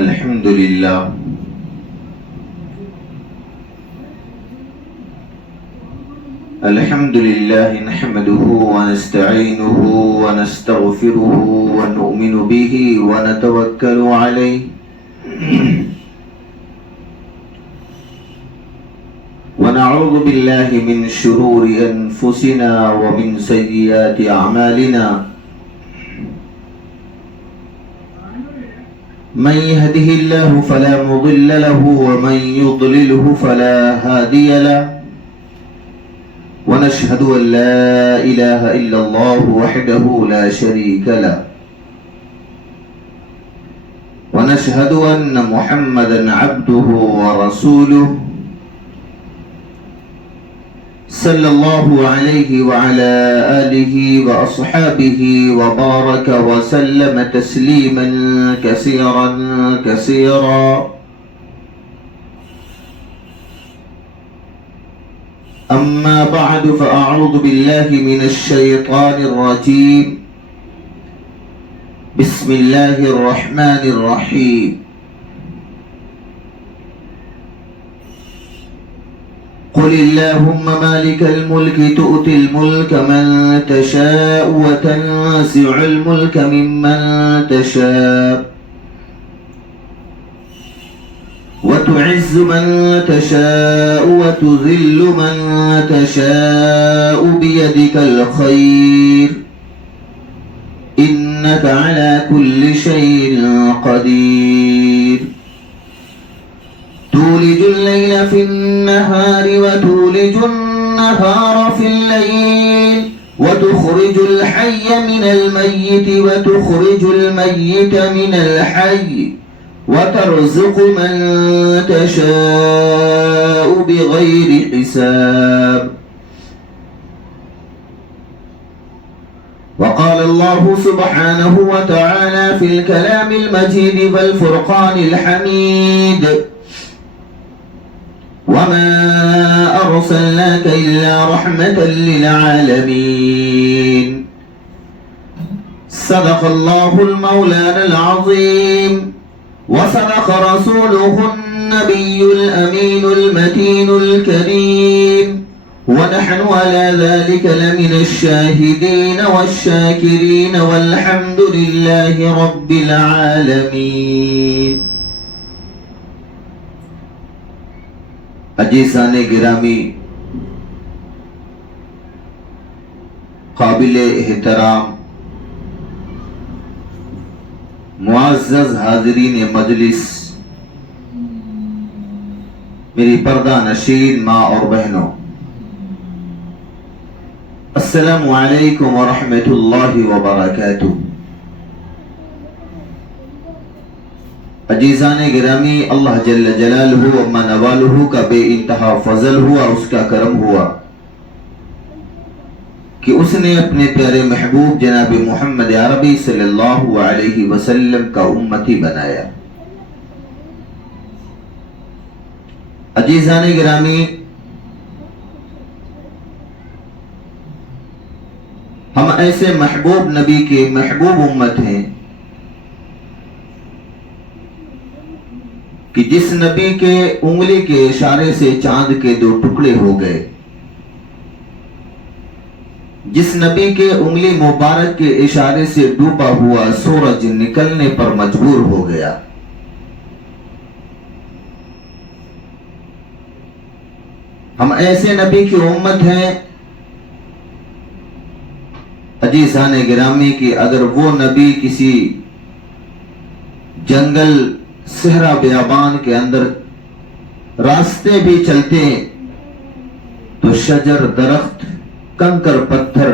الحمد لله الحمد لله نحمده ونستعينه ونستغفره ونؤمن به ونتوكل عليه ونعوذ بالله من شرور أنفسنا ومن سيئات أعمالنا من يهده الله فلا مضل له ومن يضلله فلا هادي له ونشهد أن لا إله إلا الله وحده لا شريك له ونشهد أن محمدا عبده ورسوله صلى الله عليه وعلى آله وأصحابه وبارك وسلم تسليما كثيرا كثيرا أما بعد فأعوذ بالله من الشيطان الرجيم بسم الله الرحمن الرحيم قل اللهم مالك الملك تؤتي الملك من تشاء وتنزع الملك ممن تشاء وتعز من تشاء وتذل من تشاء بيدك الخير إنك على كل شيء قدير تولج الليل في النهار وتولج النهار في الليل وتخرج الحي من الميت وتخرج الميت من الحي وترزق من تشاء بغير حساب وقال الله سبحانه وتعالى في الكلام المجيد والفرقان الحميد وما أرسلناك إلا رحمة للعالمين صدق الله المولانا العظيم وصدق رسوله النبي الأمين المتين الكريم ونحن على ذلك لمن الشاهدين والشاكرين والحمد لله رب العالمين. عزیزان گرامی، قابل احترام معزز حاضرین مجلس، میری پردہ نشین ماں اور بہنوں، السلام علیکم ورحمۃ اللہ وبرکاتہ. عزیزان گرامی، اللہ جل جلالہ و نوالہ کا بے انتہا فضل ہوا، اس کا کرم ہوا کہ اس نے اپنے پیارے محبوب جناب محمد عربی صلی اللہ علیہ وسلم کا امتی بنایا. عزیزان گرامی، ہم ایسے محبوب نبی کے محبوب امت ہیں کہ جس نبی کے انگلی کے اشارے سے چاند کے 2 ٹکڑے ہو گئے، جس نبی کے انگلی مبارک کے اشارے سے ڈوبا ہوا سورج نکلنے پر مجبور ہو گیا. ہم ایسے نبی کی امت ہیں عزیزان گرامی کہ اگر وہ نبی کسی جنگل صحرا بیابان کے اندر راستے بھی چلتے تو شجر درخت کنکر پتھر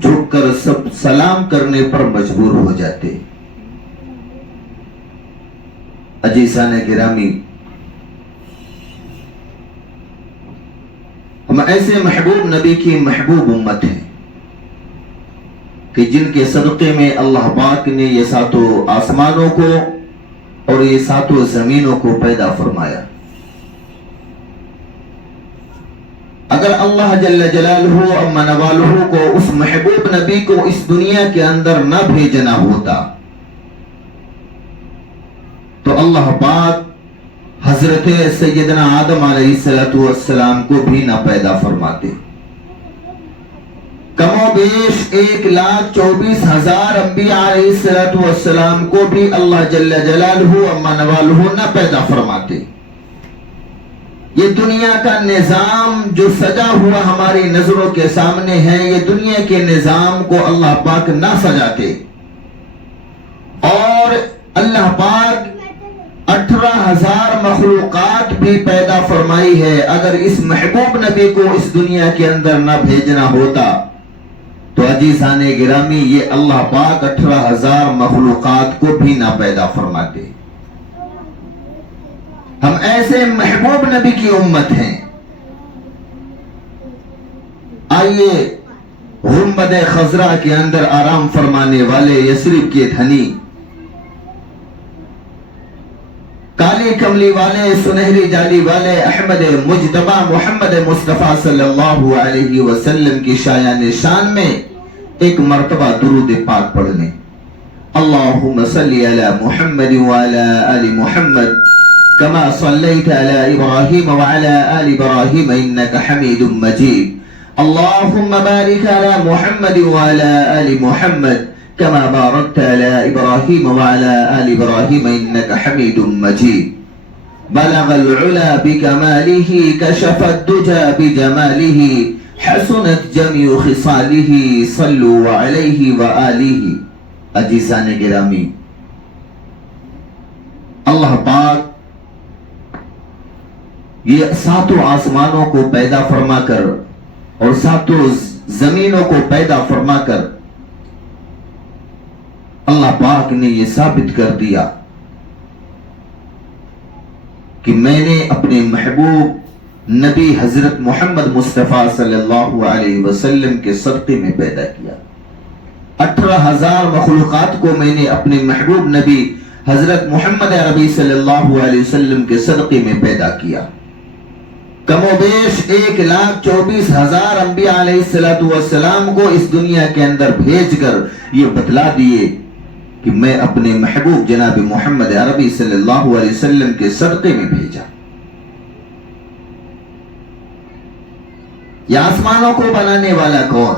جھک کر سب سلام کرنے پر مجبور ہو جاتے. عزیزان گرامی، ہم ایسے محبوب نبی کی محبوب امت ہیں کہ جن کے صدقے میں اللہ پاک نے یہ 7 آسمانوں کو اور یہ 7 زمینوں کو پیدا فرمایا. اگر اللہ جل جلالہ اما نوالہ کو اس محبوب نبی کو اس دنیا کے اندر نہ بھیجنا ہوتا تو اللہ پاک حضرت سیدنا آدم علیہ السلام کو بھی نہ پیدا فرماتے. کم و بیش 1,24,000 انبیاء علیہ السلام کو بھی اللہ جل جلالہ عما نوالہ نہ پیدا فرماتے. یہ دنیا کا نظام جو سجا ہوا ہماری نظروں کے سامنے ہے، یہ دنیا کے نظام کو اللہ پاک نہ سجاتے. اور اللہ پاک 18,000 مخلوقات بھی پیدا فرمائی ہے. اگر اس محبوب نبی کو اس دنیا کے اندر نہ بھیجنا ہوتا تو عزیزان گرامی یہ اللہ پاک 18,000 مخلوقات کو بھی نہ پیدا فرماتے. ہم ایسے محبوب نبی کی امت ہیں. آئیے گنبد خضرا کے اندر آرام فرمانے والے یثرب کے دھنی، کالی کملی والے، سنہری جالی والے احمد مجتبی محمد مصطفیٰ صلی اللہ علیہ وسلم کی شایان شان میں ایک مرتبہ درود پاک پڑھ لیں. اللہم صلی علی محمد وعلی آل محمد كما صليت على إبراهيم وعلى آل إبراهيم إنك حميد مجيد. اللهم بارك على محمد وعلى آل محمد كما باركت على إبراهيم وعلى آل إبراهيم إنك حميد مجيد. بلغ العلا بكماله كشف الدجى بجماله حسنت جميع خصاله صلوا عليه وآله. عزیزان گرامی، اللہ پاک یہ ساتوں آسمانوں کو پیدا فرما کر اور ساتوں زمینوں کو پیدا فرما کر اللہ پاک نے یہ ثابت کر دیا کہ میں نے اپنے محبوب نبی حضرت محمد مصطفیٰ صلی اللہ علیہ وسلم کے صدقے میں پیدا کیا. 18,000 مخلوقات کو میں نے اپنے محبوب نبی حضرت محمد عربی صلی اللہ علیہ وسلم کے صدقے میں پیدا کیا. کم و بیش 1,24,000 انبیاء علیہ السلام کو اس دنیا کے اندر بھیج کر یہ بتلا دیے کہ میں اپنے محبوب جناب محمد عربی صلی اللہ علیہ وسلم کے صدقے میں بھیجا. یہ آسمانوں کو بنانے والا کون؟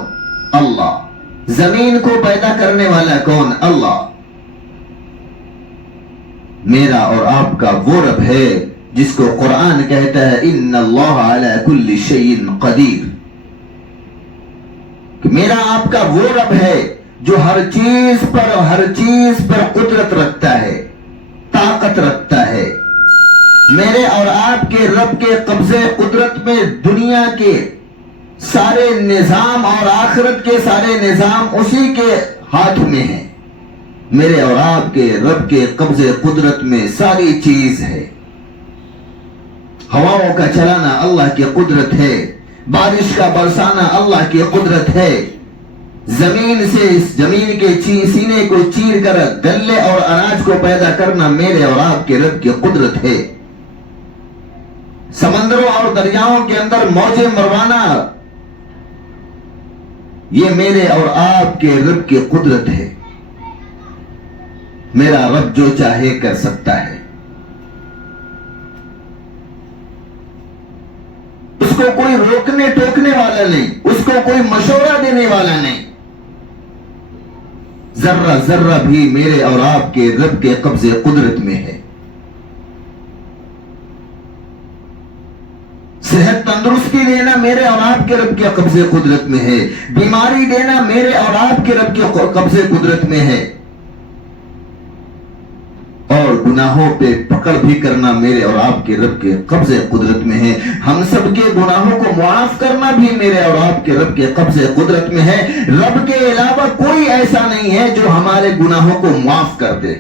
اللہ. زمین کو پیدا کرنے والا کون؟ اللہ. میرا اور آپ کا وہ رب ہے جس کو قرآن کہتا ہے ان اللہ علی کل شیء قدیر. کہ میرا آپ کا وہ رب ہے جو ہر چیز پر قدرت رکھتا ہے، طاقت رکھتا ہے. میرے اور آپ کے رب کے قبضے قدرت میں دنیا کے سارے نظام اور آخرت کے سارے نظام اسی کے ہاتھ میں ہیں. میرے اور آپ کے رب کے قبضے قدرت میں ساری چیز ہے. ہواؤں کا چلانا اللہ کی قدرت ہے، بارش کا برسانا اللہ کی قدرت ہے. زمین سے اس زمین کے سینے کو چیر کر گلے اور اناج کو پیدا کرنا میرے اور آپ کے رب کی قدرت ہے. سمندروں اور دریاؤں کے اندر موجیں مروانا یہ میرے اور آپ کے رب کی قدرت ہے. میرا رب جو چاہے کر سکتا ہے. اس کو کوئی روکنے ٹوکنے والا نہیں، اس کو کوئی مشورہ دینے والا نہیں. ذرہ ذرہ بھی میرے اور آپ کے رب کے قبضے قدرت میں ہے. صحت تندرستی دینا میرے اور آپ کے رب کے قبضے قدرت میں ہے. بیماری دینا میرے اور آپ کے رب کے قبضے قدرت میں ہے. اور گناہوں پہ پکڑ بھی کرنا میرے اور آپ کے رب کے قبضے قدرت میں ہے. ہم سب کے گناہوں کو معاف کرنا بھی میرے اور آپ کے رب کے قبضے قدرت میں ہے. رب کے علاوہ کوئی ایسا نہیں ہے جو ہمارے گناہوں کو معاف کر دے.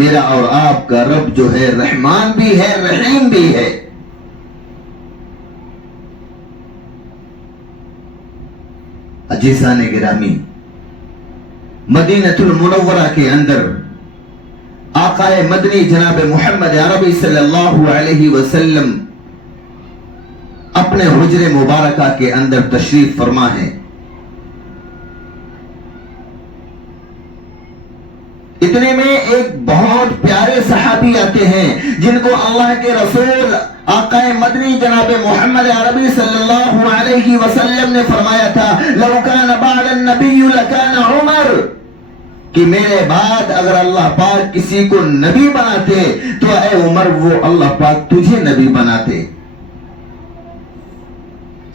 میرا اور آپ کا رب جو ہے رحمان بھی ہے، رحیم بھی ہے. عزیزان گرامی، مدینہ المنورہ کے اندر آقا مدنی جناب محمد عربی صلی اللہ علیہ وسلم اپنے حجر مبارکہ کے اندر تشریف فرما ہے. اتنے میں ایک بہت پیارے صحابی آتے ہیں جن کو اللہ کے رسول آقا مدنی جناب محمد عربی صلی اللہ علیہ وسلم نے فرمایا تھا لو کان بعد النبی لکان عمر، کہ میرے بعد اگر اللہ پاک کسی کو نبی بناتے تو اے عمر وہ اللہ پاک تجھے نبی بناتے۔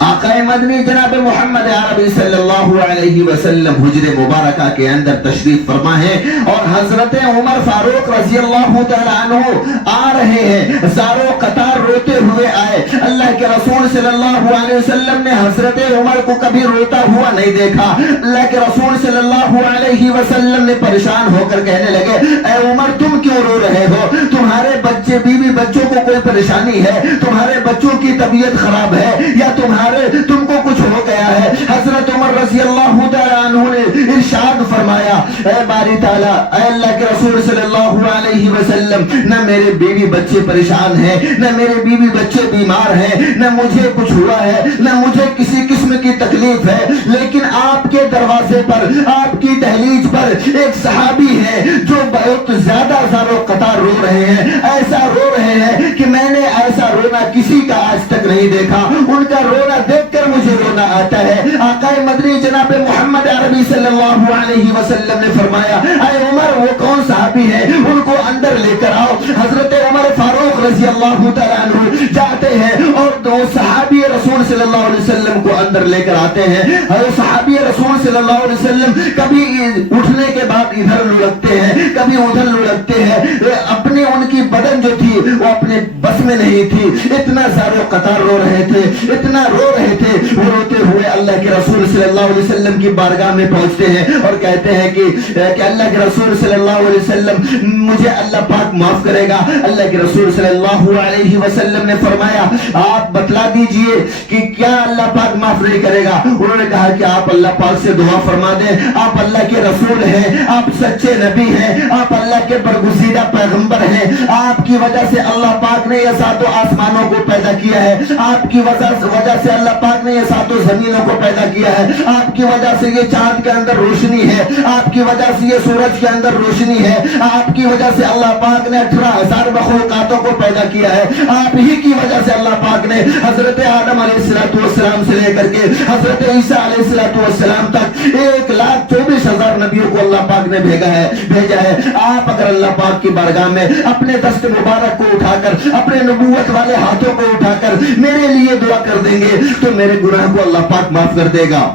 آقا مدنی جناب محمد عربی صلی اللہ علیہ وسلم حجر مبارکہ کے اندر تشریف فرما ہے اور حضرت عمر فاروق رضی اللہ تعالیٰ عنہ آ رہے ہیں، زارو قطار روتے ہوئے آئے۔ اللہ کے رسول صلی اللہ علیہ وسلم نے حضرت عمر کو کبھی روتا ہوا نہیں دیکھا۔ اللہ کے رسول صلی اللہ علیہ وسلم نے پریشان ہو کر کہنے لگے اے عمر تم کیوں رو رہے ہو؟ تمہارے بچے بیوی بچوں کو کوئی پریشانی ہے؟ تمہارے بچوں کی طبیعت خراب ہے یا تم کو کچھ ہو گیا ہے؟ حضرت عمر رضی اللہ تعالیٰ عنہ نے ارشاد فرمایا اے باری تعالیٰ، اے اللہ کے رسول صلی اللہ علیہ وسلم، نہ میرے بیوی بچے پریشان ہیں، نہ میرے بیوی بچے بیمار ہیں، نہ مجھے کچھ ہوا ہے، نہ مجھے کسی قسم کی تکلیف ہے، لیکن آپ کے دروازے پر، آپ کی دہلیز پر ایک صحابی ہے جو بہت زیادہ زارو قطار رو رہے ہیں، ایسا رو رہے ہیں کہ میں نے ایسا رونا کسی کا آج تک نہیں دیکھا، ان کا رونا دیکھ کر مجھے رونا آتا ہے۔ آقا مدنی جناب محمد عربی صلی اللہ علیہ وسلم نے فرمایا اے عمر وہ کون صحابی ہے؟ ان کو اندر لے کر آؤ۔ حضرت عمر فاروق رضی اللہ تعالیٰ عنہ جاتے ہیں اور دو صحابی رسول صلی اللہ علیہ وسلم کو اندر لے کر آتے ہیں۔ صحابی رسول صلی اللہ علیہ وسلم کبھی اٹھنے کے بعد ادھر لڑکتے ہیں، کبھی ادھر لڑکتے ہیں، اپنے ان کی بدن جو تھی وہ اپنے بس میں نہیں تھی، اتنا زارو قطار رو رہے تھے، اتنا رو رہے تھے۔ وہ روتے ہوئے اللہ کے رسول صلی اللہ علیہ وسلم کی بارگاہ میں پہنچتے ہیں اور کہتے ہیں کہ اللہ کے رسول صلی اللہ علیہ وسلم مجھے اللہ پاک معاف کرے گا۔ اللہ کے رسول صلی اللہ علیہ وسلم نے فرمایا آپ بتلا دیجئے کہ کیا اللہ پاک معاف نہیں کرے گا؟ انہوں نے کہا کہ آپ اللہ پاک سے دعا فرما دیں، آپ اللہ کے رسول ہیں، آپ سچے نبی ہیں، آپ اللہ کے برگزیدہ پیغمبر ہیں، آپ کی وجہ سے اللہ پاک نے یہ ساتوں آسمانوں کو پیدا کیا ہے، آپ کی وجہ سے اللہ پاک نے یہ ساتوں زمینوں کو پیدا کیا ہے، آپ کی وجہ سے یہ چاند کے اندر روشنی ہے، آپ کی وجہ سے یہ سورج کے اندر روشنی ہے، آپ کی وجہ سے اللہ پاک نے 18,000 مخلوقاتوں کو پیدا کیا ہے، آپ ہی کی وجہ سے اللہ پاک نے حضرت آدم علیہ السلام سے لے کر کے حضرت عیسیٰ علیہ السلام تک 1,24,000 نبیوں کو اللہ پاک نے بھیجا ہے۔ آپ اگر اللہ پاک کی بارگاہ میں اپنے دست مبارک کو اٹھا کر، اپنے نبوت والے ہاتھوں کو اٹھا کر میرے لیے دعا کر دیں گے تو میرے گناہ کو اللہ پاک معاف کر دے گا۔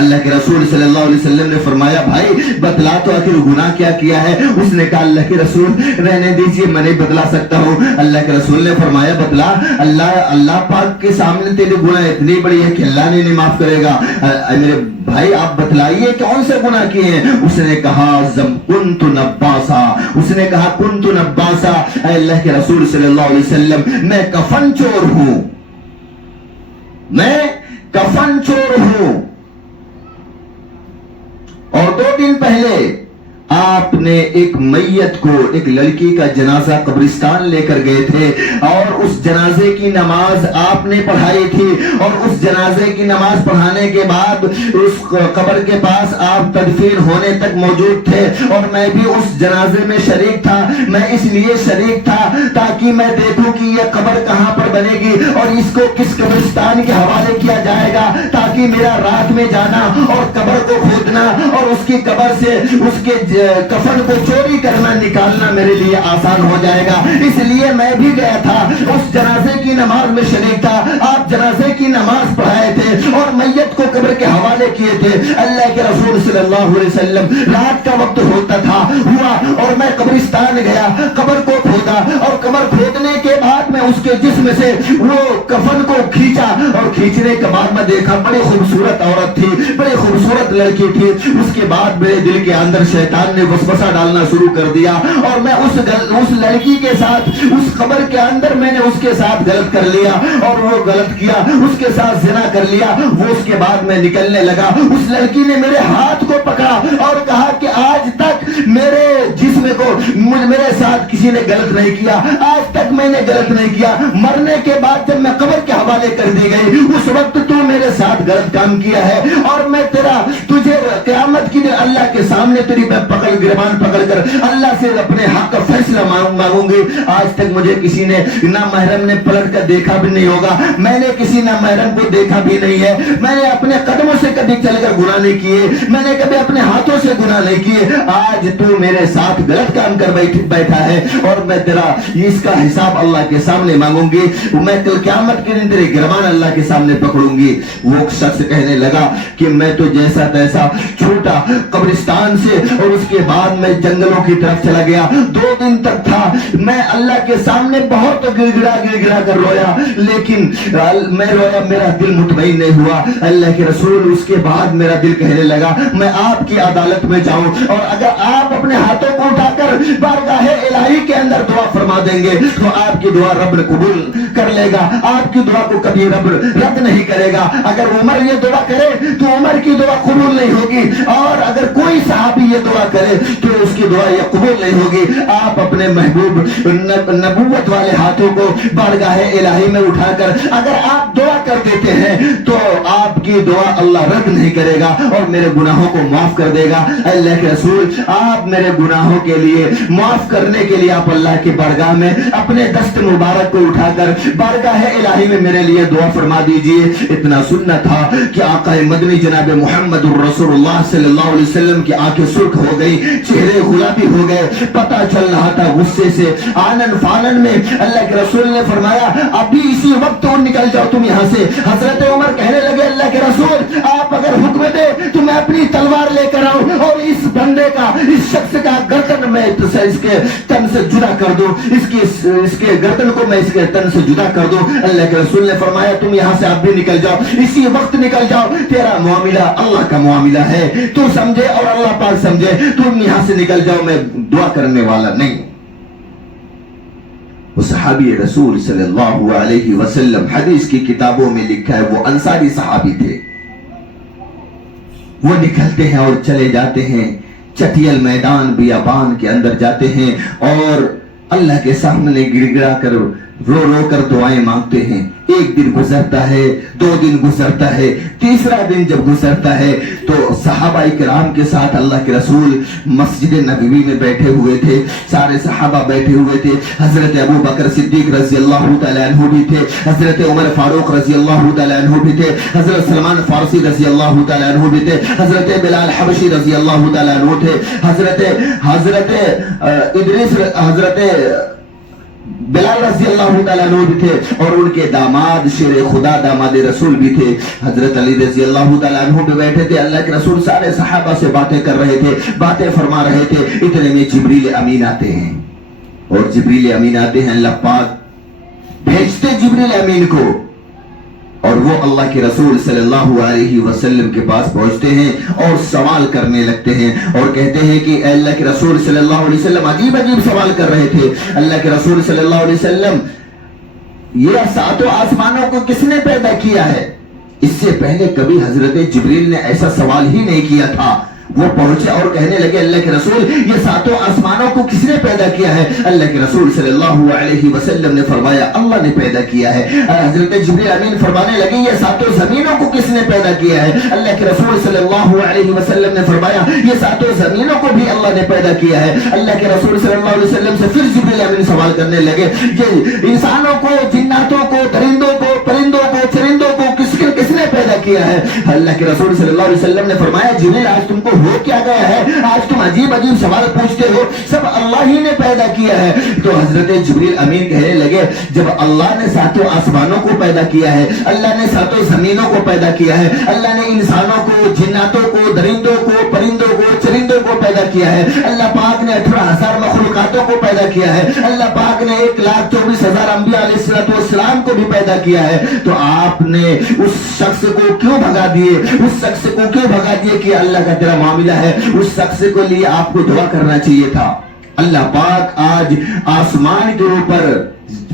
اللہ کے رسول صلی اللہ علیہ وسلم نے فرمایا بھائی بتلا تو آخر گناہ کیا کیا ہے؟ اس نے کہا اللہ کے رسول رہنے دیجئے میں نہیں بتلا سکتا ہوں۔ اللہ کے رسول نے فرمایا بتلا، اللہ پاک کے سامنے تیرے گناہ اتنی بڑی ہے کہ اللہ نہیں معاف کرے گا۔ میرے بھائی آپ بتلائیے کون سے گناہ کیے ہیں؟ اس نے کہا کنت نباسا، اس نے کہا کنت نباسا، اے اللہ کے رسول صلی اللہ علیہ وسلم میں کفن چور ہوں، میں کفن چور ہوں۔ اور 2 دن پہلے آپ نے ایک میت کو، ایک لڑکی کا جنازہ قبرستان لے کر گئے تھے اور اس جنازے کی نماز آپ نے پڑھائی تھی، اور اس جنازے کی نماز پڑھانے کے بعد اس قبر کے پاس آپ تدفین ہونے تک موجود تھے، اور میں بھی اس جنازے میں شریک تھا۔ میں اس لیے شریک تھا تاکہ میں دیکھوں کہ یہ قبر کہاں پر بنے گی اور اس کو کس قبرستان کے حوالے کیا جائے گا، تاکہ میرا رات میں جانا اور قبر کو کھودنا اور اس کی قبر سے اس کے کفن کو چوری کرنا نکالنا میرے لیے آسان ہو جائے گا۔ اس لیے میں بھی گیا تھا، اس جنازے کی نماز میں شریک تھا۔ آپ جنازے کی نماز پڑھائے تھے اور میت کو قبر کے حوالے کیے تھے۔ اللہ کے رسول صلی اللہ علیہ وسلم رات کا وقت ہوا اور میں قبرستان گیا، قبر کو کھودا، اور قبر کھودنے کے بعد میں اس کے جسم سے وہ کفن کو کھینچا، اور کھینچنے کے بعد میں دیکھا بڑی خوبصورت عورت تھی، بڑی خوبصورت لڑکی تھی۔ اس کے بعد میرے دل کے اندر شیطان نے وسوسہ ڈالنا شروع کر دیا، اور میں اس لڑکی کے ساتھ اس قبر کے اندر میں نے اس کے ساتھ غلط کر لیا، اور وہ غلط کیا، اس کے ساتھ زنا کر لیا۔ وہ اس کے بعد میں نکلنے لگا، اس لڑکی نے میرے ہاتھ کو پکڑا اور کہا کہ آج تک میرے جسم کو میرے ساتھ کسی نے غلط نہیں کیا، آج تک میں نے غلط نہیں کیا، مرنے کے بعد جب میں قبر کے حوالے کر دی گئی اس وقت تو میرے ساتھ غلط کام کیا ہے اور میں تجھے قیامت کی اللہ کے سامنے تیری میں گریبان پکڑ کر اللہ سے اپنے حق کا فیصلہ مانگوں گی. آج تک مجھے کسی نے نامحرم نے پلٹ کر دیکھا بھی نہیں ہوگا, میں نے کسی نامحرم کو دیکھا بھی نہیں ہے, میں نے اپنے قدموں سے کبھی چل کر گناہ نہیں کیے, میں نے کبھی اپنے ہاتھوں سے گناہ نہیں کیے. آج تو میرے ساتھ غلط کام کر بیٹھا ہے اور میں تیرا اس کا حساب اللہ کے سامنے مانگوں گی. میں کل قیامت کے دن تیرے گریبان اللہ کے سامنے پکڑوں گی. وہ شخص کہنے لگا کہ میں تو جیسا تیسا چھوٹا قبرستان سے اور اس کے بعد میں جنگلوں کی طرف چلا گیا. 2 دن تک تھا, میں اللہ کے سامنے بہت گڑ گڑا کر رویا, لیکن میں رویا, میرا دل مطمئن نہیں ہوا. اللہ کے رسول اس کے بعد میرا دل کہنے لگا میں آپ کی عدالت میں جاؤں, اور اگر آپ اپنے ہاتھوں کو اٹھا کر بارگاہ الہی کے اندر دعا فرما دیں گے تو آپ کی دعا رب قبول کر لے گا, آپ کی دعا کو کبھی رب رد نہیں کرے گا. اگر عمر یہ دعا کرے تو عمر کی دعا قبول نہیں ہوگی, اور اگر کوئی صحابی یہ دعا کرے تو اس کی دعا یہ قبول نہیں ہوگی. آپ اپنے محبوب نبوت والے ہاتھوں کو بارگاہ الہی میں اٹھا کر اگر آپ دعا کر دیتے ہیں تو آپ کی دعا اللہ رد نہیں کرے گا اور میرے گناہوں کو معاف کر دے گا. اللہ کے رسول آپ میرے گناہوں کے لیے معاف کرنے کے لیے آپ اللہ کی بارگاہ میں اپنے دست مبارک کو اٹھا کر بارگاہ الہی میں میرے لیے دعا فرما دیجئے. اتنا سننا تھا کہ آقا مدنی جناب محمد رسول اللہ صلی اللہ علیہ وسلم کی آنکھیں سرخ ہو گئی, چہرے گلابی ہو گئے, پتہ چل رہا تھا غصے سے آنن فانن میں. اللہ کے رسول نے فرمایا ابھی اسی وقت نکل جاؤ تم یہاں سے. حضرت عمر کہنے لگے اللہ کے رسول آپ اگر حکم دے تو میں اپنی تلوار لے کر آؤں اور اس بندے کا, اس شخص کا گردن میں اس کے تن سے جدا کر دوں, اس کے گردن کو میں اس کے تن سے جدا کر دوں. اللہ کے رسول نے فرمایا تم یہاں سے آپ بھی نکل جاؤ, اسی وقت نکل جاؤ, تیرا معاملہ اللہ کا معاملہ ہے, تو سمجھے اور اللہ پاک سمجھے, تم یہاں سے نکل جاؤ, میں دعا کرنے والا نہیں. وہ صحابی رسول صلی اللہ علیہ وسلم حدیث کی کتابوں میں لکھا ہے وہ انصاری صحابی تھے. وہ نکلتے ہیں اور چلے جاتے ہیں, چٹیل میدان بیابان کے اندر جاتے ہیں اور اللہ کے سامنے گڑ گڑا کر رو رو کر دعائیں مانگتے ہیں. ایک دن گزرتا ہے, 2 دن گزرتا ہے, تیسرا دن جب گزرتا ہے تو صحابہ کرام کے ساتھ اللہ کے رسول مسجد نبوی میں بیٹھے ہوئے تھے. سارے صحابہ بیٹھے ہوئے تھے. حضرت ابو بکر صدیق رضی اللہ تعالیٰ عنہ بھی تھے, حضرت عمر فاروق رضی اللہ تعالیٰ عنہ بھی تھے, حضرت سلمان فارسی رضی اللہ تعالیٰ عنہ بھی تھے, حضرت بلال حبشی رضی اللہ تعالیٰ عنہ تھے, حضرت ادریس حضرت بلال رضی اللہ تعالیٰ عنہ بھی تھے, اور ان کے داماد شیر خدا داماد رسول بھی تھے. حضرت علی رضی اللہ تعالیٰ عنہ بھی بیٹھے تھے. اللہ کے رسول سارے صحابہ سے باتیں کر رہے تھے, باتیں فرما رہے تھے. اتنے میں جبریل امین آتے ہیں, اور جبریل امین آتے ہیں, اللہ پاک بھیجتے جبریل امین کو, اور وہ اللہ کے رسول صلی اللہ علیہ وسلم کے پاس پہنچتے ہیں اور سوال کرنے لگتے ہیں اور کہتے ہیں کہ اے اللہ کے رسول صلی اللہ علیہ وسلم, عجیب عجیب سوال کر رہے تھے. اللہ کے رسول صلی اللہ علیہ وسلم یہ 7 آسمانوں کو کس نے پیدا کیا ہے؟ اس سے پہلے کبھی حضرت جبریل نے ایسا سوال ہی نہیں کیا تھا. وہ پہنچے اور کہنے لگے اللہ کے رسول یہ 7 آسمانوں کو کس نے پیدا کیا ہے؟ اللہ کے رسول صلی اللہ علیہ وسلم نے فرمایا اللہ نے پیدا کیا ہے. حضرت جبریل امین فرمانے لگے یہ 7 زمینوں کو کس نے پیدا کیا ہے؟ اللہ کے رسول صلی اللہ علیہ وسلم نے فرمایا یہ 7 زمینوں کو بھی اللہ نے پیدا کیا ہے. اللہ کے رسول صلی اللہ علیہ وسلم سے پھر جبریل امین سوال کرنے لگے یہ انسانوں کو, جناتوں کو, درندوں کو, پرندوں کو, چرندوں کو کس نے پیدا کیا ہے؟ اللہ کے رسول صلی اللہ علیہ وسلم نے فرمایا جبریل آج تم کو ہو کیا گیا ہے, آج تم عجیب عجیب سوال پوچھتے ہو, سب اللہ ہی نے پیدا کیا ہے. تو حضرت جبریل امین کہنے لگے جب اللہ نے 7 آسمانوں کو پیدا کیا ہے, اللہ نے 7 زمینوں کو پیدا کیا ہے, اللہ نے انسانوں کو, جناتوں کو, درندوں کو, پرندوں کو, چرندوں کو پیدا کیا ہے, اللہ پاک نے 18,000 مخلوقاتوں کو پیدا کیا ہے, اللہ پاک نے 1,24,000 انبیاء علیہ السلام کو بھی پیدا کیا ہے, تو آپ نے اس شخص کو کیوں بھگا دیے, اس شخص کو کیوں بھگا دیے کہ اللہ کا تیرا معاملہ ہے؟ اس شخص کو لیے آپ کو دعا کرنا چاہیے تھا. اللہ پاک آج آسمان کے اوپر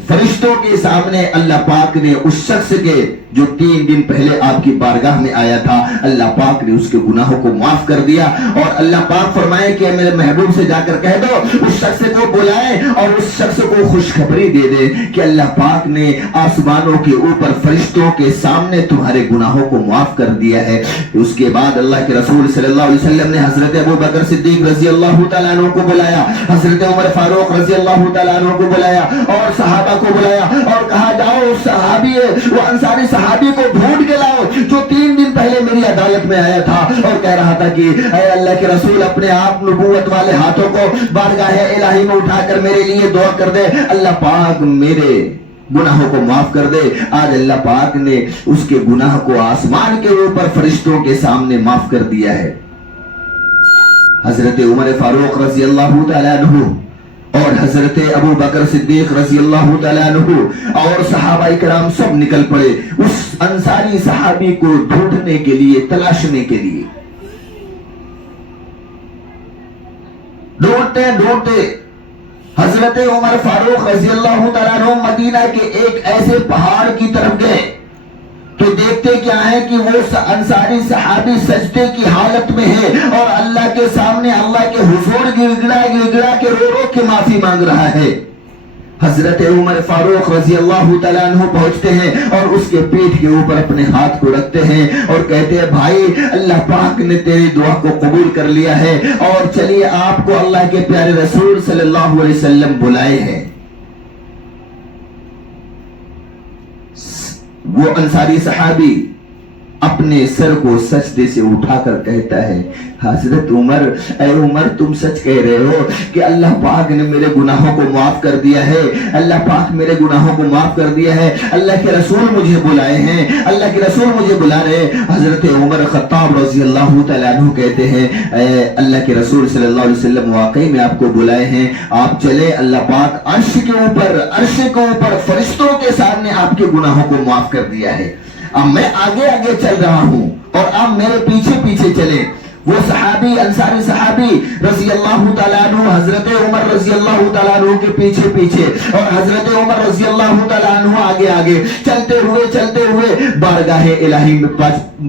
فرشتوں کے سامنے اللہ پاک نے اس شخص کے جو 3 دن پہلے آپ کی بارگاہ میں آیا تھا, اللہ پاک نے اس کے گناہوں کو معاف کر دیا, اور اللہ پاک فرمائے کہ میرے محبوب سے جا کر کہہ دو اس شخص شخص کو بلائیں اور اس شخص کو خوشخبری دے دیں کہ اللہ پاک نے آسمانوں کے اوپر فرشتوں کے سامنے تمہارے گناہوں کو معاف کر دیا ہے۔ اس کے بعد اللہ کے رسول صلی اللہ علیہ وسلم نے حضرت ابو بکر صدیق رضی اللہ تعالیٰ عنہ کو بلایا، حضرت عمر فاروق رضی اللہ تعالیٰ عنہ کو بلایا اور صحابہ کو بلایا اور کہا جاؤ اس صحابی وہ انصاری صحابی کو ڈھونڈ کے لاؤ جو 3 دن پہلے میری عدالت میں آیا تھا اور کہہ رہا تھا کہ اے اللہ کے رسول اپنے آپ نبوت والے ہاتھوں کو بارگاہ الہی میں اٹھا کر میرے لیے دعا کر دے، اللہ پاک میرے گناہوں کو معاف کر دے۔ آج اللہ پاک نے اس کے گناہ کو آسمان کے اوپر فرشتوں کے سامنے معاف کر دیا ہے۔ حضرت عمر فاروق رضی اللہ تعالیٰ عنہ اور حضرت ابو بکر صدیق رضی اللہ تعالیٰ عنہ اور صحابہ کرام سب نکل پڑے اس انصاری صحابی کو ڈھونڈنے کے لیے، تلاشنے کے لیے۔ ڈھونڈتے حضرت عمر فاروق رضی اللہ تعالیٰ عنہ مدینہ کے ایک ایسے پہاڑ کی طرف گئے تو دیکھتے کیا ہے کہ وہ انصاری صحابی سجدے کی حالت میں ہے اور اللہ کے سامنے اللہ کے حضور گڑگڑا کے رو کے معافی مانگ رہا ہے۔ حضرت عمر فاروق رضی اللہ تعالیٰ عنہ پہنچتے ہیں اور اس کے پیٹھ کے اوپر اپنے ہاتھ کو رکھتے ہیں اور کہتے ہیں بھائی اللہ پاک نے تیری دعا کو قبول کر لیا ہے اور چلیے آپ کو اللہ کے پیارے رسول صلی اللہ علیہ وسلم بلائے ہیں۔ وہ انصاری صحابی اپنے سر کو سجدے سے اٹھا کر کہتا ہے حضرت عمر، اے عمر تم سچ کہہ رہے ہو کہ اللہ پاک نے میرے گناہوں کو معاف کر دیا ہے، اللہ پاک میرے گناہوں کو معاف کر دیا ہے، اللہ کے رسول مجھے بلائے ہیں، اللہ کے رسول مجھے بلا رہے ہیں۔ حضرت عمر خطاب رضی اللہ تعالیٰ عنہ کہتے ہیں اے اللہ کے رسول صلی اللہ علیہ وسلم واقعی میں آپ کو بلائے ہیں، آپ چلے، اللہ پاک عرش کے اوپر فرشتوں کے سامنے آپ کے گناہوں کو معاف کر دیا ہے۔ اب میں آگے آگے چل رہا ہوں اور آپ میرے پیچھے پیچھے چلیں۔ وہ صحابی انصاری صحابی رضی اللہ تعالیٰ عنہ حضرت عمر رضی اللہ تعالیٰ عنہ کے پیچھے پیچھے اور حضرت عمر رضی اللہ تعالیٰ عنہ آگے آگے چلتے ہوئے بارگاہ الہی میں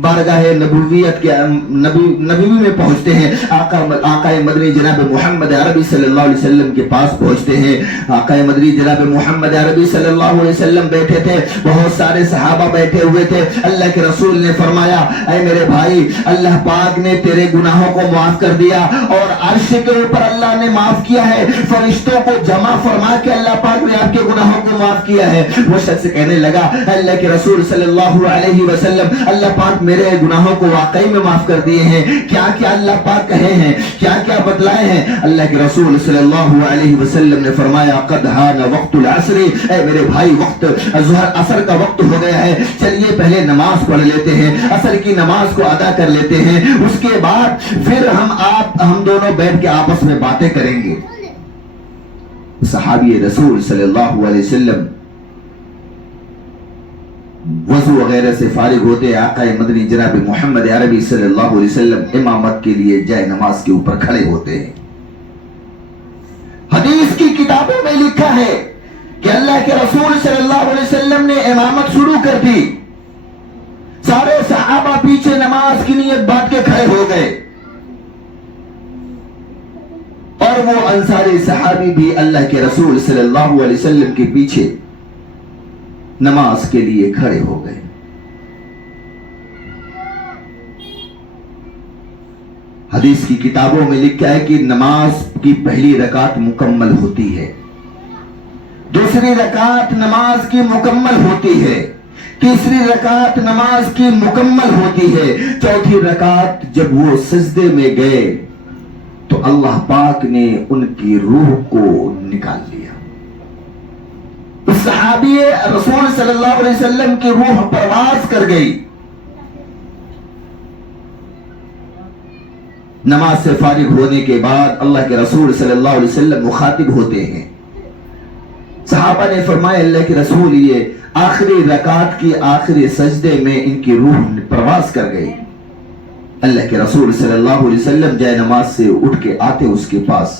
بارگاہ نبویت کے نبی میں پہنچتے ہیں۔ آقا مدنی جناب محمد عربی صلی اللہ علیہ وسلم کے پاس پہنچتے ہیں۔ آقا مدنی جناب محمد عربی صلی اللہ علیہ وسلم بیٹھے تھے، بہت سارے صحابہ بیٹھے ہوئے تھے۔ اللہ کے رسول نے فرمایا اے میرے بھائی اللہ پاک نے تیرے گناہوں کو معاف کر دیا اور عرش کے اوپر اللہ نے معاف کیا ہے، فرشتوں کو جمع فرما کے اللہ پاک نے آپ کے گناہوں کو معاف کیا ہے۔ وہ شخص کہنے لگا اللہ کے رسول صلی اللہ علیہ وسلم اللہ پاک میرے گناہوں کو واقعی میں معاف کر دیے ہیں، کیا کیا اللہ پاک کہے ہیں، کیا کیا بتلائے ہیں؟ اللہ کے رسول صلی اللہ علیہ وسلم نے فرمایا قد حان وقت العصر، اے میرے بھائی وقت عصر کا وقت ہو گیا ہے، چلیے پہلے نماز پڑھ لیتے ہیں، عصر کی نماز کو ادا کر لیتے ہیں، اس کے بعد پھر ہم دونوں بیٹھ کے آپس میں باتیں کریں گے۔ صحابی رسول صلی اللہ علیہ وسلم وضو وغیرہ سے فارغ ہوتے آقا مدنی جناب محمد عربی صلی اللہ علیہ وسلم امامت کے لیے جائے نماز کے اوپر کھڑے ہوتے ہیں۔ حدیث کی کتابوں میں لکھا ہے کہ اللہ کے رسول صلی اللہ علیہ وسلم نے امامت شروع کر دی، سارے صحابہ پیچھے نماز کی نیت بات کے کھڑے ہو گئے اور وہ انصاری صحابی بھی اللہ کے رسول صلی اللہ علیہ وسلم کے پیچھے نماز کے لیے کھڑے ہو گئے۔ حدیث کی کتابوں میں لکھا ہے کہ نماز کی پہلی رکعت مکمل ہوتی ہے، دوسری رکعت نماز کی مکمل ہوتی ہے، تیسری رکعت نماز کی مکمل ہوتی ہے، چوتھی رکعت جب وہ سجدے میں گئے تو اللہ پاک نے ان کی روح کو نکال لیا۔ صحابی رسول صلی اللہ علیہ وسلم کی روح پرواز کر گئی۔ نماز سے فارغ ہونے کے بعد اللہ کے رسول صلی اللہ علیہ وسلم مخاطب ہوتے ہیں، صحابہ نے فرمایا اللہ کے رسول یہ آخری رکعت کی آخری سجدے میں ان کی روح پرواز کر گئی۔ اللہ کے رسول صلی اللہ علیہ وسلم جائے نماز سے اٹھ کے آتے اس کے پاس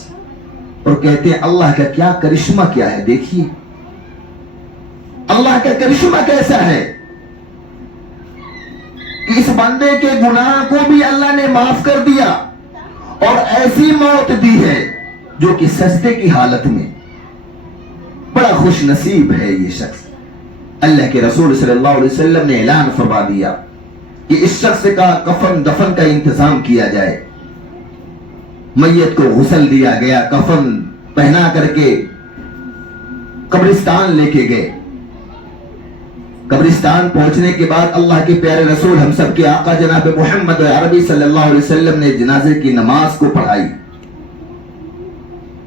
اور کہتے ہیں اللہ کا کیا کرشمہ کیا ہے، دیکھیے اللہ کا کرشمہ کیسا ہے کہ اس بندے کے گناہ کو بھی اللہ نے معاف کر دیا اور ایسی موت دی ہے جو کہ سجدے کی حالت میں. بڑا خوش نصیب ہے یہ شخص. اللہ کے رسول صلی اللہ علیہ وسلم نے اعلان فرما دیا کہ اس شخص کا کفن دفن کا انتظام کیا جائے. میت کو غسل دیا گیا، کفن پہنا کر کے قبرستان لے کے گئے. قبرستان پہنچنے کے بعد اللہ کے پیارے رسول ہم سب کے آقا جناب محمد عربی صلی اللہ علیہ وسلم نے جنازے کی نماز کو پڑھائی.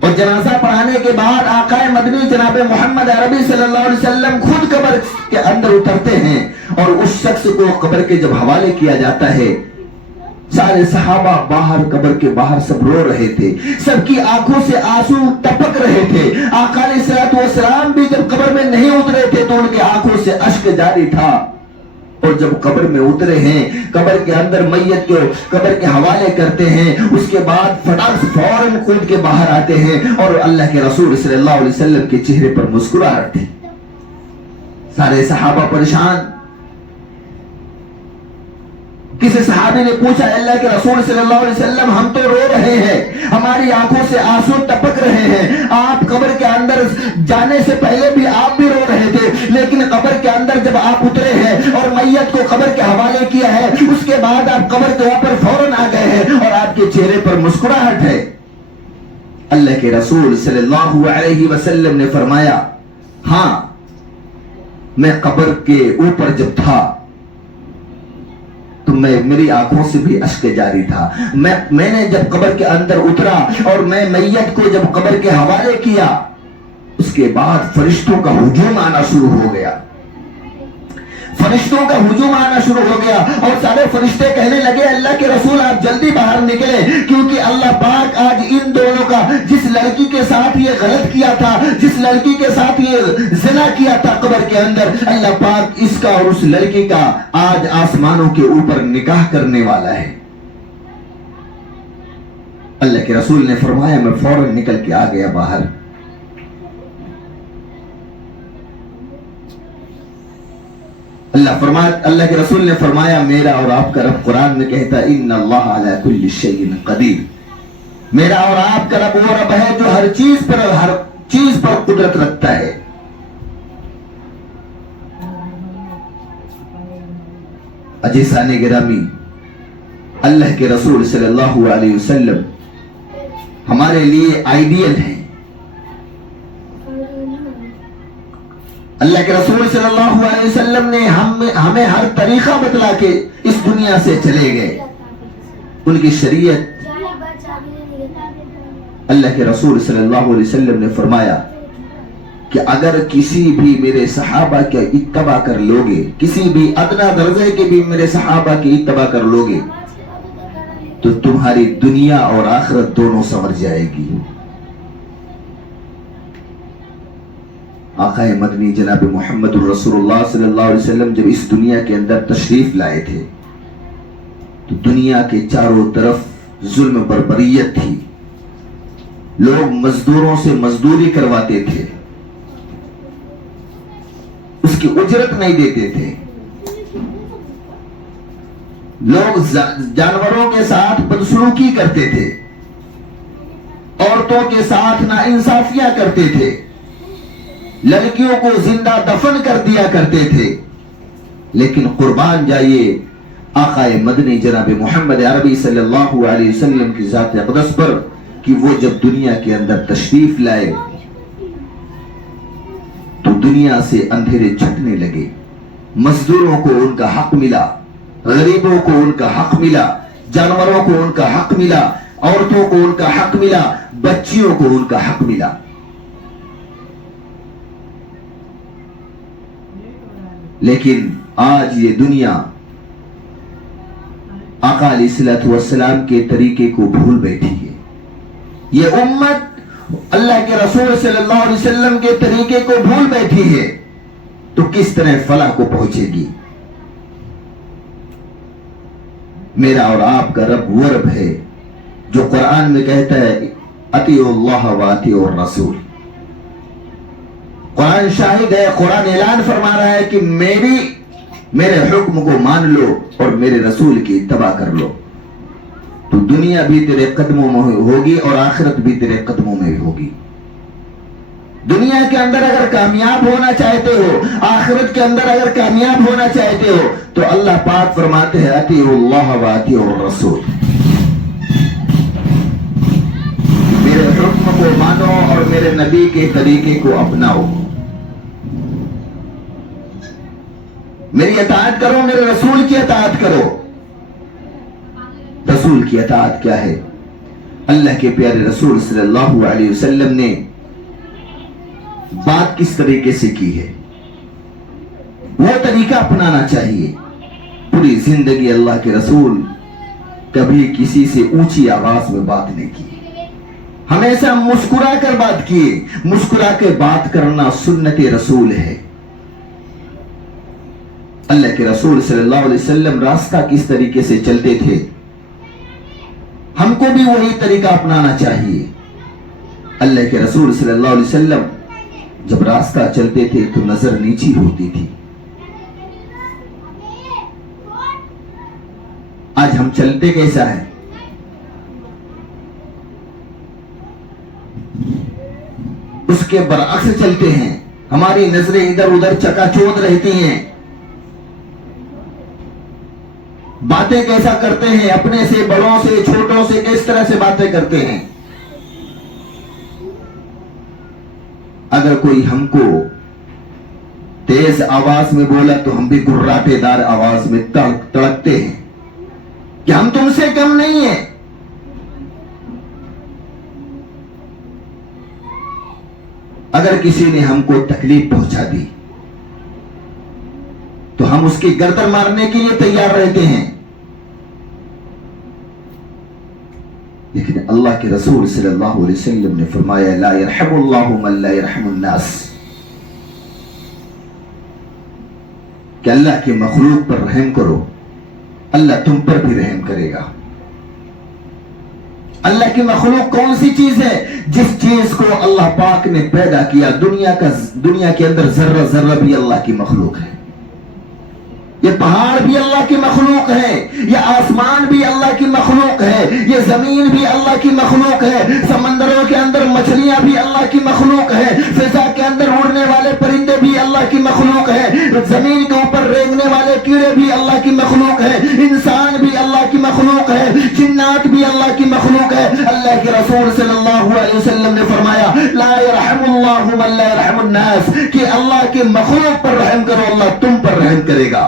اور جنازہ پڑھانے کے بعد آقا مدنی جناب محمد عربی صلی اللہ علیہ وسلم خود قبر کے اندر اترتے ہیں اور اس شخص کو قبر کے جب حوالے کیا جاتا ہے، سارے صحابہ باہر، قبر کے باہر سب رو رہے تھے، سب کی آنکھوں سے آنسو ٹپک رہے تھے. آقا علیہ الصلوۃ والسلام بھی جب قبر میں نہیں اترے تھے تو ان کے آنکھوں سے اشک جاری تھا. اور جب قبر میں اترے ہیں، قبر کے اندر میت کو قبر کے حوالے کرتے ہیں، اس کے بعد فوراً کود کے باہر آتے ہیں اور اللہ کے رسول صلی اللہ علیہ وسلم کے چہرے پر مسکراہٹ تھی. سارے صحابہ پریشان. کسی صحابی نے پوچھا، اللہ کے رسول صلی اللہ علیہ وسلم ہم تو رو رہے ہیں، ہماری آنکھوں سے آنسو ٹپک رہے ہیں، آپ قبر کے اندر جانے سے پہلے بھی آپ بھی رو رہے تھے، لیکن قبر کے اندر جب آپ اترے ہیں اور میت کو قبر کے حوالے کیا ہے، اس کے بعد آپ قبر کے اوپر فوراً آ گئے ہیں اور آپ کے چہرے پر مسکراہٹ ہے. اللہ کے رسول صلی اللہ علیہ وسلم نے فرمایا، ہاں میں قبر کے اوپر جب تھا تو میری آنکھوں سے بھی اشک جاری تھا. میں نے جب قبر کے اندر اترا اور میں میت کو جب قبر کے حوالے کیا، اس کے بعد فرشتوں کا ہجوم آنا شروع ہو گیا. فرشتوں کا ہجوم آنا شروع ہو گیا اور سارے فرشتے کہنے لگے، اللہ کے رسول آپ جلدی باہر نکلے، کیونکہ اللہ پاک آج ان دونوں کا، جس لڑکی کے ساتھ یہ غلط کیا تھا، جس لڑکی کے ساتھ یہ زنا کیا تھا قبر کے اندر، اللہ پاک اس کا اور اس لڑکی کا آج آسمانوں کے اوپر نکاح کرنے والا ہے. اللہ کے رسول نے فرمایا، میں فوراً نکل کے آ گیا باہر. اللہ کے رسول نے فرمایا، میرا اور آپ کا رب قرآن میں کہتا ہے، ان اللہ علی کل شیء قدیر. میرا اور آپ کا رب وہ رب ہے جو ہر چیز پر قدرت رکھتا ہے. عزیزان گرامی، اللہ کے رسول صلی اللہ علیہ وسلم ہمارے لیے آئیڈیل ہیں. اللہ کے رسول صلی اللہ علیہ وسلم نے ہمیں ہر طریقہ بتلا کے اس دنیا سے چلے گئے. ان کی شریعت، اللہ کے رسول صلی اللہ علیہ وسلم نے فرمایا کہ اگر کسی بھی میرے صحابہ کی اتباع کر لوگے، کسی بھی ادنا درجے کے بھی میرے صحابہ کی اتباع کر لوگے، تو تمہاری دنیا اور آخرت دونوں سنور جائے گی. آقا مدنی جناب محمد الرسول اللہ صلی اللہ علیہ وسلم جب اس دنیا کے اندر تشریف لائے تھے تو دنیا کے چاروں طرف ظلم بربریت تھی. لوگ مزدوروں سے مزدوری کرواتے تھے، اس کی اجرت نہیں دیتے تھے. لوگ جانوروں کے ساتھ بدسلوکی کرتے تھے، عورتوں کے ساتھ ناانصافیاں کرتے تھے، لڑکیوں کو زندہ دفن کر دیا کرتے تھے. لیکن قربان جائیے آقا مدنی جناب محمد عربی صلی اللہ علیہ وسلم کی ذات اقدس پر کہ وہ جب دنیا کے اندر تشریف لائے تو دنیا سے اندھیرے چھٹنے لگے. مزدوروں کو ان کا حق ملا، غریبوں کو ان کا حق ملا، جانوروں کو ان کا حق ملا، عورتوں کو ان کا حق ملا، بچیوں کو ان کا حق ملا. لیکن آج یہ دنیا آقا علیہ الصلوۃ والسلام کے طریقے کو بھول بیٹھی ہے. یہ امت اللہ کے رسول صلی اللہ علیہ وسلم کے طریقے کو بھول بیٹھی ہے تو کس طرح فلاح کو پہنچے گی. میرا اور آپ کا رب وہ رب ہے جو قرآن میں کہتا ہے اطیعوا اللہ واطیعوا الرسول. قرآن شاہد ہے، قرآن اعلان فرما رہا ہے کہ میرے حکم کو مان لو اور میرے رسول کی اتباع کر لو. تو دنیا بھی تیرے قدموں میں ہوگی اور آخرت بھی تیرے قدموں میں ہوگی. دنیا کے اندر اگر کامیاب ہونا چاہتے ہو، آخرت کے اندر اگر کامیاب ہونا چاہتے ہو، تو اللہ پاک فرماتے ہیں اطیعوا اللہ واطیعوا الرسول. میرے حکم کو مانو اور میرے نبی کے طریقے کو اپناؤ. میری اطاعت کرو، میرے رسول کی اطاعت کرو. رسول کی اطاعت کیا ہے؟ اللہ کے پیارے رسول صلی اللہ علیہ وسلم نے بات کس طریقے سے کی ہے، وہ طریقہ اپنانا چاہیے. پوری زندگی اللہ کے رسول کبھی کسی سے اونچی آواز میں بات نہیں کی، ہمیشہ مسکرا کر بات کیے. مسکرا کے بات کرنا سنت رسول ہے. اللہ کے رسول صلی اللہ علیہ وسلم راستہ کس طریقے سے چلتے تھے، ہم کو بھی وہی طریقہ اپنانا چاہیے. اللہ کے رسول صلی اللہ علیہ وسلم جب راستہ چلتے تھے تو نظر نیچی ہوتی تھی. آج ہم چلتے کیسا ہے؟ اس کے برعکس چلتے ہیں. ہماری نظریں ادھر ادھر چکا چوند رہتی ہیں. باتیں کیسا کرتے ہیں، اپنے سے، بڑوں سے، چھوٹوں سے کس طرح سے باتیں کرتے ہیں. اگر کوئی ہم کو تیز آواز میں بولا تو ہم بھی گراٹے دار آواز میں تڑکتے ہیں کہ ہم تم سے کم نہیں ہیں. اگر کسی نے ہم کو تکلیف پہنچا دی تو ہم اس کی گردن مارنے کے لیے تیار رہتے ہیں. لیکن اللہ کے رسول صلی اللہ علیہ وسلم نے فرمایا لا يرحم اللہ من لا يرحم الناس، کہ اللہ کی مخلوق پر رحم کرو، اللہ تم پر بھی رحم کرے گا. اللہ کی مخلوق کون سی چیز ہے؟ جس چیز کو اللہ پاک نے پیدا کیا. دنیا کے اندر ذرہ ذرہ بھی اللہ کی مخلوق ہے. یہ پہاڑ بھی اللہ کی مخلوق ہے، یہ آسمان بھی اللہ کی مخلوق ہے، یہ زمین بھی اللہ کی مخلوق ہے، سمندروں کے اندر مچھلیاں بھی اللہ کی مخلوق ہے، فضا کے اندر اڑنے والے پرندے بھی اللہ کی مخلوق ہے، زمین کے اوپر رینگنے والے کیڑے بھی اللہ کی مخلوق ہے، انسان بھی اللہ کی مخلوق ہے، جنات بھی اللہ کی مخلوق ہے. اللہ کے رسول صلی اللہ علیہ وسلم نے فرمایا لا يرحم اللہ من لا يرحم الناس، کہ اللہ کی مخلوق پر رحم کرو، اللہ تم پر رحم کرے گا.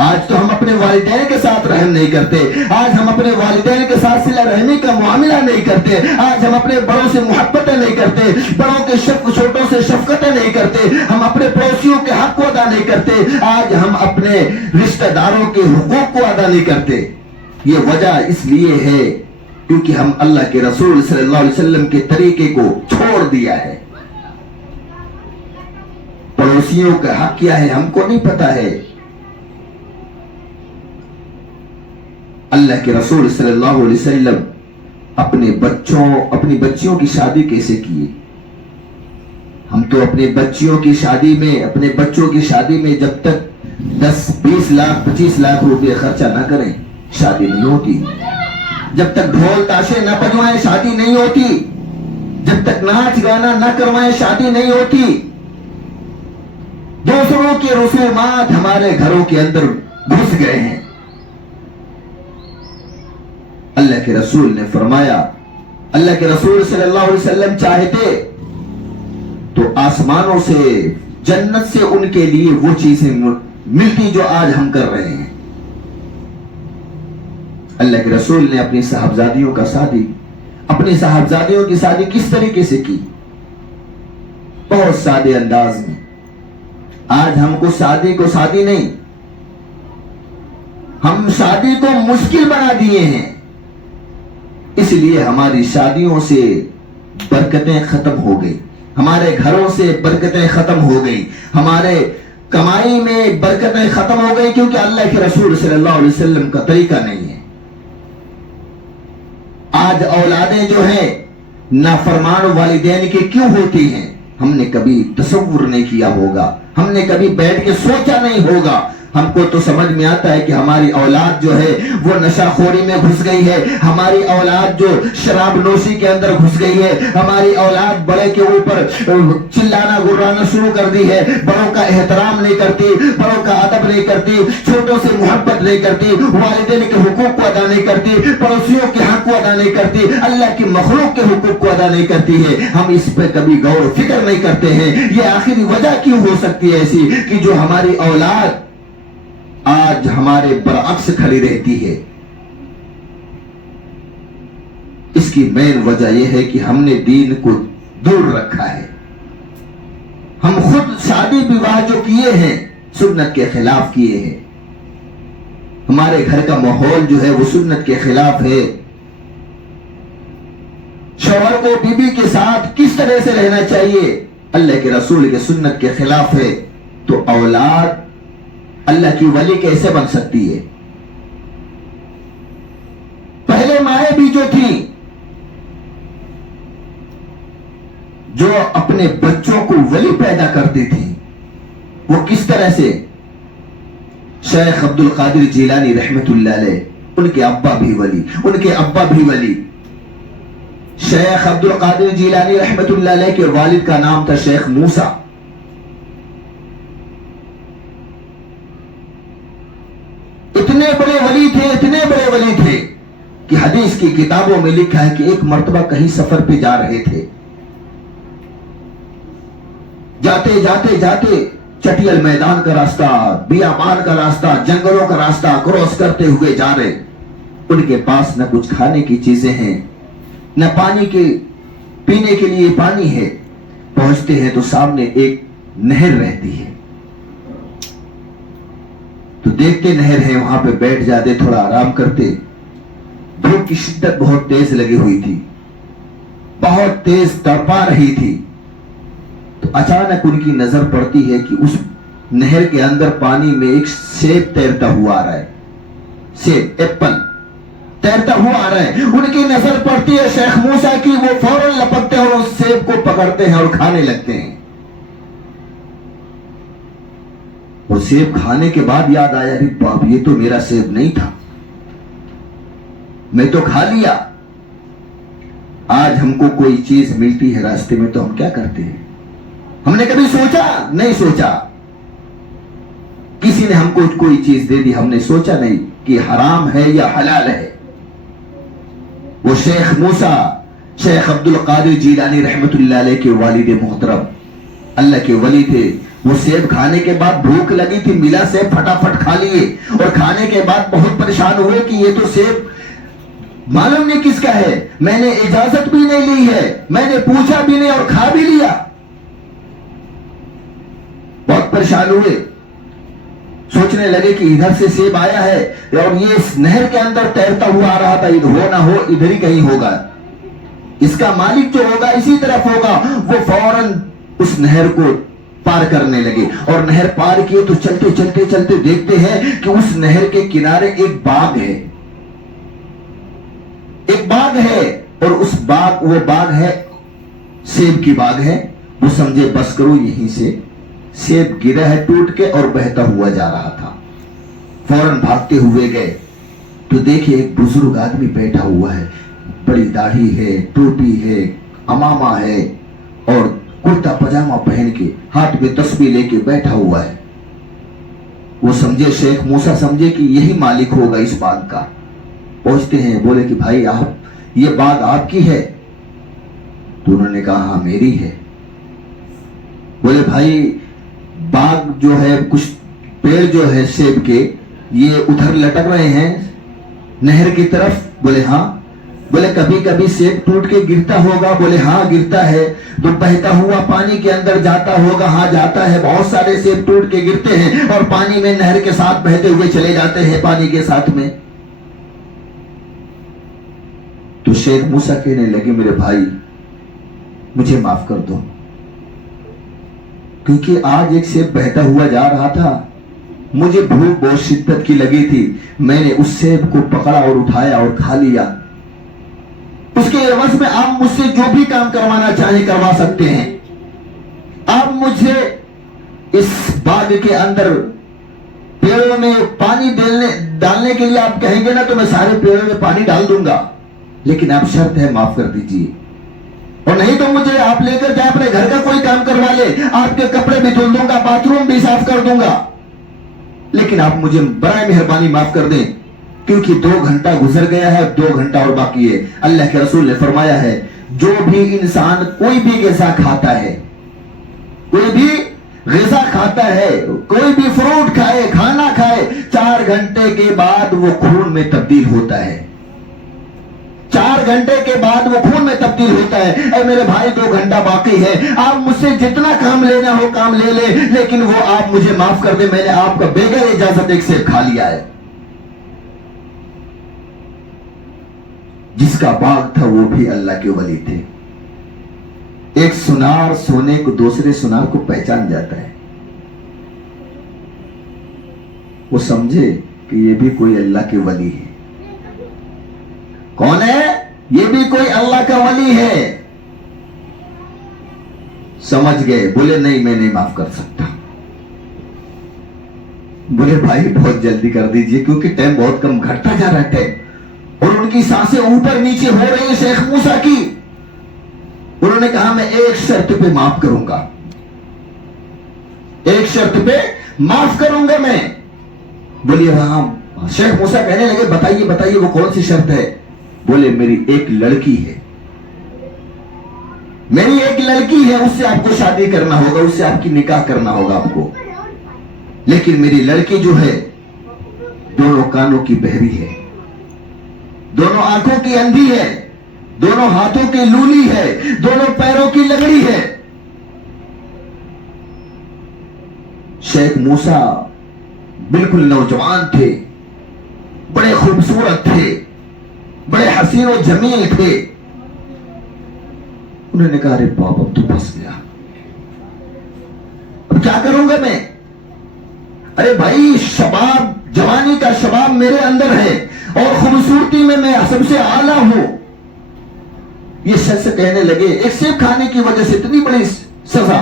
آج تو ہم اپنے والدین کے ساتھ رحم نہیں کرتے، آج ہم اپنے والدین کے ساتھ صلہ رحمی کا معاملہ نہیں کرتے، آج ہم اپنے بڑوں سے محبتیں نہیں کرتے، بڑوں کے چھوٹوں سے شفقتیں نہیں کرتے، ہم اپنے پڑوسیوں کے حق کو ادا نہیں کرتے، آج ہم اپنے رشتہ داروں کے حقوق کو ادا نہیں کرتے. یہ وجہ اس لیے ہے کیونکہ ہم اللہ کے رسول صلی اللہ علیہ وسلم کے طریقے کو چھوڑ دیا ہے. پڑوسیوں کا حق کیا ہے ہم کو نہیں پتا ہے. اللہ کے رسول صلی اللہ علیہ وسلم اپنی بچیوں کی شادی کیسے کی؟ ہم تو اپنے بچوں کی شادی میں جب تک 10-20 لاکھ 25 لاکھ روپے خرچہ نہ کریں شادی نہیں ہوتی. جب تک ڈھول تاشے نہ بجوائیں شادی نہیں ہوتی. جب تک ناچ گانا نہ کروائیں شادی نہیں ہوتی. دوسروں کے رسومات ہمارے گھروں کے اندر گھس گئے ہیں. اللہ کے رسول نے فرمایا، اللہ کے رسول صلی اللہ علیہ وسلم چاہتے تو آسمانوں سے، جنت سے ان کے لیے وہ چیزیں ملتی جو آج ہم کر رہے ہیں. اللہ کے رسول نے اپنی صاحبزادیوں کی شادی کس طریقے سے کی؟ بہت سادے انداز میں. آج ہم کو شادی نہیں، ہم شادی کو مشکل بنا دیے ہیں. اس لیے ہماری شادیوں سے برکتیں ختم ہو گئی، ہمارے گھروں سے برکتیں ختم ہو گئی، ہمارے کمائی میں برکتیں ختم ہو گئی، کیونکہ اللہ کے رسول صلی اللہ علیہ وسلم کا طریقہ نہیں ہے. آج اولادیں جو ہیں نافرمان والدین کی کیوں ہوتی ہیں؟ ہم نے کبھی تصور نہیں کیا ہوگا، ہم نے کبھی بیٹھ کے سوچا نہیں ہوگا. ہم کو تو سمجھ میں آتا ہے کہ ہماری اولاد جو ہے وہ نشہ خوری میں گھس گئی ہے، ہماری اولاد جو شراب نوشی کے اندر گھس گئی ہے، ہماری اولاد بڑے کے اوپر چلانا گرانا شروع کر دی ہے، بڑوں کا احترام نہیں کرتی، بڑوں کا ادب نہیں کرتی، چھوٹوں سے محبت نہیں کرتی، والدین کے حقوق کو ادا نہیں کرتی، پڑوسیوں کے حق کو ادا نہیں کرتی، اللہ کی مخلوق کے حقوق کو ادا نہیں کرتی ہے۔ ہم اس پہ کبھی غور و فکر نہیں کرتے ہیں۔ یہ آخری وجہ کیوں ہو سکتی ہے ایسی کہ جو ہماری اولاد آج ہمارے برعکس کھڑی رہتی ہے؟ اس کی مین وجہ یہ ہے کہ ہم نے دین کو دور رکھا ہے۔ ہم خود شادی بیواہ جو کیے ہیں سنت کے خلاف کیے ہیں۔ ہمارے گھر کا ماحول جو ہے وہ سنت کے خلاف ہے۔ شوہر کو بیوی کے ساتھ کس طرح سے رہنا چاہیے اللہ کے رسول کے سنت کے خلاف ہے، تو اولاد اللہ کی ولی کیسے بن سکتی ہے؟ پہلے مائیں بھی جو تھی جو اپنے بچوں کو ولی پیدا کرتی تھی وہ کس طرح سے؟ شیخ عبد القادر جیلانی رحمت اللہ علیہ، ان کے ابا بھی ولی، ان کے ابا بھی ولی۔ شیخ عبد القادر جیلانی رحمت اللہ علیہ کے والد کا نام تھا شیخ موسیٰ۔ اتنے بڑے ولی تھے، اتنے بڑے ولی تھے کہ حدیث کی کتابوں میں لکھا ہے کہ ایک مرتبہ کہیں سفر پہ جا رہے تھے، جاتے جاتے جاتے چٹیل میدان کا راستہ، بیابان کا راستہ، جنگلوں کا راستہ کراس کرتے ہوئے جا رہے۔ ان کے پاس نہ کچھ کھانے کی چیزیں ہیں، نہ پانی کے پینے کے لیے پانی ہے۔ پہنچتے ہیں تو سامنے ایک نہر رہتی ہے، تو دیکھتے نہر ہے، وہاں پہ بیٹھ جاتے، تھوڑا آرام کرتے۔ دھوپ کی شدت بہت تیز لگی ہوئی تھی، بہت تیز تڑپا رہی تھی۔ تو اچانک ان کی نظر پڑتی ہے کہ اس نہر کے اندر پانی میں ایک سیب تیرتا ہوا آ رہا ہے، سیب، ایپل تیرتا ہوا آ رہا ہے۔ ان کی نظر پڑتی ہے شیخ موسیٰ کی، وہ فوراً لپکتے ہیں اور اس سیب کو پکڑتے ہیں اور کھانے لگتے ہیں۔ اور سیب کھانے کے بعد یاد آیا، ارے باپ، یہ تو میرا سیب نہیں تھا، میں تو کھا لیا۔ آج ہم کو کوئی چیز ملتی ہے راستے میں تو ہم کیا کرتے ہیں؟ ہم نے کبھی سوچا؟ نہیں سوچا۔ کسی نے ہم کو کوئی چیز دے دی، ہم نے سوچا نہیں کہ حرام ہے یا حلال ہے۔ وہ شیخ موسیٰ، شیخ عبد القادر جیلانی رحمت اللہ علیہ کے والد محترم، اللہ کے ولی تھے۔ وہ سیب کھانے کے بعد بھوک لگی تھی، ملا سیب پھٹافٹ کھا لیے، اور کھانے کے بعد بہت پریشان ہوئے کہ یہ تو سیب معلوم نہیں کس کا ہے، میں نے اجازت بھی نہیں لی ہے، میں نے پوچھا بھی نہیں اور کھا بھی لیا۔ بہت پریشان ہوئے، سوچنے لگے کہ ادھر سے سیب آیا ہے اور یہ اس نہر کے اندر تیرتا ہوا آ رہا تھا، ہو نہ ہو ادھر ہی کہیں ہوگا، اس کا مالک جو ہوگا اسی طرف ہوگا۔ وہ فوراً اس نہر کو پار کرنے لگے، اور نہر پار کیے تو چلتے چلتے چلتے دیکھتے ہیں کہ اس نہر کے کنارے ایک باغ ہے، ایک باغ ہے، اور اس باغ، وہ باغ ہے سیب کی باغ ہے۔ وہ سمجھے بس کرو یہیں سے سیب گرا ہے ٹوٹ کے اور بہتا ہوا جا رہا تھا۔ فوراً بھاگتے ہوئے گئے تو دیکھیں ایک بزرگ آدمی بیٹھا ہوا ہے، بڑی داڑھی ہے، ٹوپی ہے، امامہ ہے، اور کرتا پجامہ پہن کے ہاتھ میں تسبیح لے کے بیٹھا ہوا ہے۔ وہ سمجھے، شیخ موسیٰ سمجھے کہ یہی مالک ہوگا اس باغ کا۔ پہنچتے ہیں، بولے کہ بھائی آپ، یہ باغ آپ کی ہے؟ تو انہوں نے کہا ہاں میری ہے۔ بولے بھائی باغ جو ہے، کچھ پیڑ جو ہے سیب کے، یہ ادھر لٹک رہے ہیں نہر کی طرف؟ بولے ہاں۔ بولے کبھی کبھی سیب ٹوٹ کے گرتا ہوگا؟ بولے ہاں گرتا ہے۔ تو بہتا ہوا پانی کے اندر جاتا ہوگا؟ ہاں جاتا ہے، بہت سارے سیب ٹوٹ کے گرتے ہیں اور پانی میں نہر کے ساتھ بہتے ہوئے چلے جاتے ہیں پانی کے ساتھ میں۔ تو شیخ موسیٰ کہنے لگے میرے بھائی مجھے معاف کر دو، کیونکہ آج ایک سیب بہتا ہوا جا رہا تھا، مجھے بھوک بہت شدت کی لگی تھی، میں نے اس سیب کو پکڑا اور اٹھایا اور کھا لیا۔ اس کے عوض میں آپ مجھ سے جو بھی کام کروانا چاہیں کروا سکتے ہیں، آپ مجھے اس باغ کے اندر پیڑوں میں پانی ڈالنے کے لیے آپ کہیں گے نا تو میں سارے پیڑوں میں پانی ڈال دوں گا، لیکن آپ شرط ہے معاف کر دیجیے، اور نہیں تو مجھے آپ لے کر جائے اپنے گھر کا کوئی کام کروا لے، آپ کے کپڑے بھی دھل دوں گا، باتھ روم بھی صاف کر دوں گا، لیکن آپ مجھے برائے مہربانی معاف کر دیں، کیونکہ 2 گھنٹہ گزر گیا ہے، 2 گھنٹہ اور باقی ہے۔ اللہ کے رسول نے فرمایا ہے جو بھی انسان کوئی بھی غذا کھاتا ہے، کوئی بھی غذا کھاتا ہے، کوئی بھی فروٹ کھائے، کھانا کھائے، 4 گھنٹے کے بعد وہ خون میں تبدیل ہوتا ہے، 4 گھنٹے کے بعد وہ خون میں تبدیل ہوتا ہے۔ اے میرے بھائی 2 گھنٹہ باقی ہے، آپ مجھ سے جتنا کام لینا ہو کام لے لے، لیکن وہ آپ مجھے معاف کر دیں، میں نے آپ کا بغیر اجازت ایک سیب کھا لیا ہے۔ جس کا باغ تھا وہ بھی اللہ کے ولی تھے۔ ایک سنار سونے کو دوسرے سنار کو پہچان جاتا ہے، وہ سمجھے کہ یہ بھی کوئی اللہ کے ولی ہے۔ کون ہے؟ یہ بھی کوئی اللہ کا ولی ہے۔ سمجھ گئے، بولے نہیں میں نہیں معاف کر سکتا۔ بولے بھائی بہت جلدی کر دیجئے کیونکہ ٹائم بہت کم، گھٹتا جا رہا ہے ٹائم، اور ان کی سانسیں اوپر نیچے ہو رہی ہیں شیخ موسیٰ کی۔ انہوں نے کہا میں ایک شرط پہ معاف کروں گا، ایک شرط پہ معاف کروں گا میں۔ بولیے ہاں۔ شیخ موسیٰ کہنے لگے بتائیے بتائیے وہ کون سی شرط ہے؟ بولے میری ایک لڑکی ہے، میری ایک لڑکی ہے، اس سے آپ کو شادی کرنا ہوگا، اس سے آپ کی نکاح کرنا ہوگا آپ کو، لیکن میری لڑکی جو ہے دونوں کانوں کی بہری ہے، دونوں آنکھوں کی اندھی ہے، دونوں ہاتھوں کی لولی ہے، دونوں پیروں کی لنگڑی ہے۔ شیخ موسیٰ بالکل نوجوان تھے، بڑے خوبصورت تھے، بڑے حسین و جمیل تھے۔ انہوں نے کہا ارے باپ اب تو پھنس گیا، اب کیا کروں گا میں؟ ارے بھائی شباب، جوانی کا شباب میرے اندر ہے، اور خوبصورتی میں میں سب سے اعلیٰ ہوں۔ یہ شخص کہنے لگے ایک سیب کھانے کی وجہ سے اتنی بڑی سزا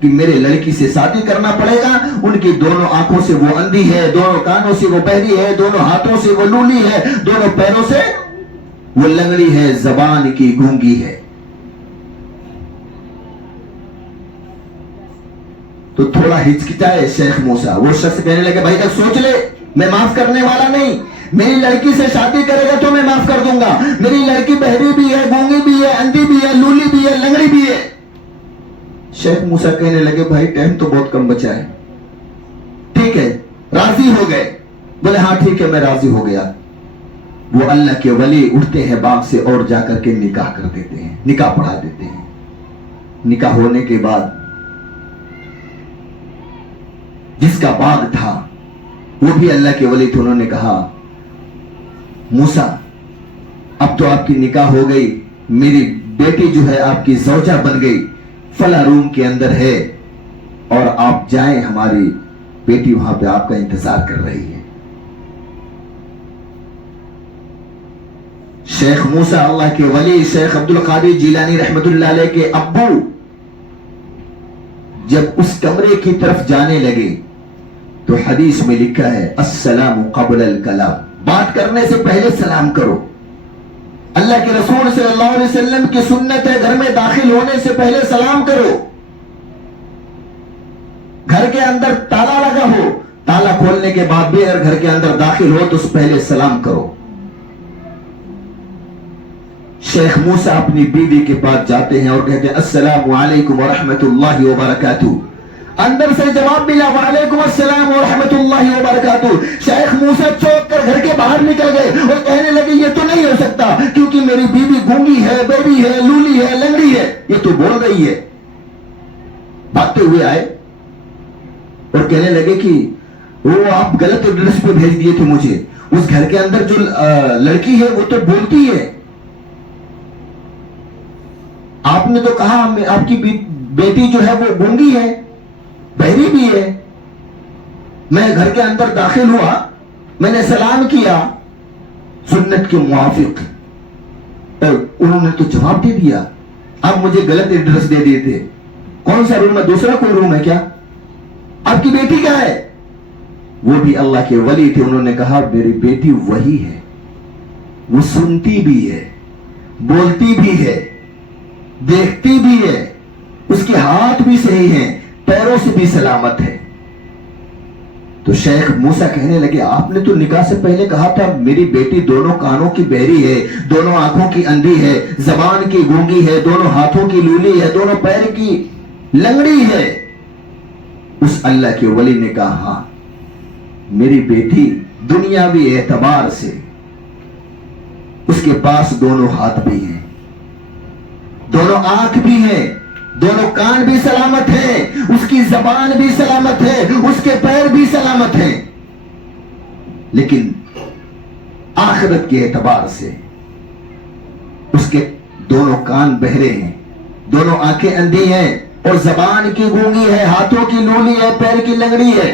کہ میرے لڑکی سے شادی کرنا پڑے گا، ان کی دونوں آنکھوں سے وہ اندھی ہے، دونوں کانوں سے وہ بہری ہے، دونوں ہاتھوں سے وہ لولی ہے، دونوں پیروں سے وہ لنگڑی ہے، زبان کی گونگی ہے۔ تو تھوڑا ہچکچائے شیخ موسیٰ، وہ شخص کہنے لگے بھائی تک سوچ لے، میں معاف کرنے والا نہیں، میری لڑکی سے شادی کرے گا تو میں معاف کر دوں گا، میری لڑکی بہری بھی ہے، گونگی بھی ہے، اندھی بھی ہے، لولی بھی ہے، لنگڑی بھی ہے۔ شیخ موسیٰ کہنے لگے بھائی ٹائم تو بہت کم بچا ہے، ٹھیک ہے راضی ہو گئے؟ بولے ہاں ٹھیک ہے میں راضی ہو گیا۔ وہ اللہ کے ولی اٹھتے ہیں باغ سے اور جا کر کے نکاح کر دیتے ہیں، نکاح پڑھا دیتے ہیں۔ نکاح ہونے کے بعد جس کا باغ تھا وہ بھی اللہ کے ولی تھے، انہوں نے کہا موسیٰ اب تو آپ کی نکاح ہو گئی، میری بیٹی جو ہے آپ کی زوجہ بن گئی، فلاں روم کے اندر ہے، اور آپ جائیں، ہماری بیٹی وہاں پہ آپ کا انتظار کر رہی ہے۔ شیخ موسیٰ اللہ کے ولی شیخ عبد القادر جیلانی رحمت اللہ علیہ کے ابو جب اس کمرے کی طرف جانے لگے تو حدیث میں لکھا ہے السلام قبل الکلام، بات کرنے سے پہلے سلام کرو۔ اللہ کے رسول صلی اللہ علیہ وسلم کی سنت ہے گھر میں داخل ہونے سے پہلے سلام کرو۔ گھر کے اندر تالا لگا ہو، تالا کھولنے کے بعد بھی اگر گھر کے اندر داخل ہو تو اس پہلے سلام کرو۔ شیخ موسیٰ اپنی بیوی کے پاس جاتے ہیں اور کہتے ہیں السلام علیکم ورحمت اللہ وبرکاتہ۔ اندر سے جواب ملا وعلیکم السلام ورحمت اللہ وبرکاتہ۔ شیخ موسیٰ چوک کر گھر کے باہر نکل گئے اور کہنے لگے یہ تو نہیں ہو سکتا کیونکہ میری بیوی گونگی ہے، بہری ہے، لولی ہے، لنگڑی ہے، یہ تو بول رہی ہے۔ بھاگتے ہوئے آئے اور کہنے لگے کہ وہ آپ غلط ایڈریس پہ بھیج دیے تھے مجھے، اس گھر کے اندر جو لڑکی ہے وہ تو بولتی ہے، آپ نے تو کہا آپ کی بیٹی جو ہے وہ گونگی ہے، بہری بھی ہے۔ میں گھر کے اندر داخل ہوا، میں نے سلام کیا سنت کے موافق، انہوں نے تو جواب دے دیا، آپ مجھے غلط ایڈریس دے دیے تھے۔ کون سا روم ہے؟ دوسرا کوئی روم ہے کیا؟ آپ کی بیٹی کیا ہے؟ وہ بھی اللہ کے ولی تھے. انہوں نے کہا میری بیٹی وہی ہے, وہ سنتی بھی ہے, بولتی بھی ہے, دیکھتی بھی ہے, اس کے ہاتھ بھی صحیح ہیں, پیروں سے بھی سلامت ہے. تو شیخ موسیٰ کہنے لگے آپ نے تو نکاح سے پہلے کہا تھا میری بیٹی دونوں کانوں کی بہری ہے, دونوں آنکھوں کی اندھی ہے, زبان کی گونگی ہے, دونوں ہاتھوں کی لولی ہے, دونوں پیر کی لنگڑی ہے. اس اللہ کے ولی نے کہا ہاں میری بیٹی دنیاوی اعتبار سے اس کے پاس دونوں ہاتھ بھی ہیں, دونوں آنکھ بھی ہیں, دونوں کان بھی سلامت ہیں, اس کی زبان بھی سلامت ہے, اس کے پیر بھی سلامت ہیں, لیکن آخرت کے اعتبار سے اس کے دونوں کان بہرے ہیں, دونوں آنکھیں اندھی ہیں, اور زبان کی گونگی ہے, ہاتھوں کی لولی ہے, پیر کی لنگڑی ہے.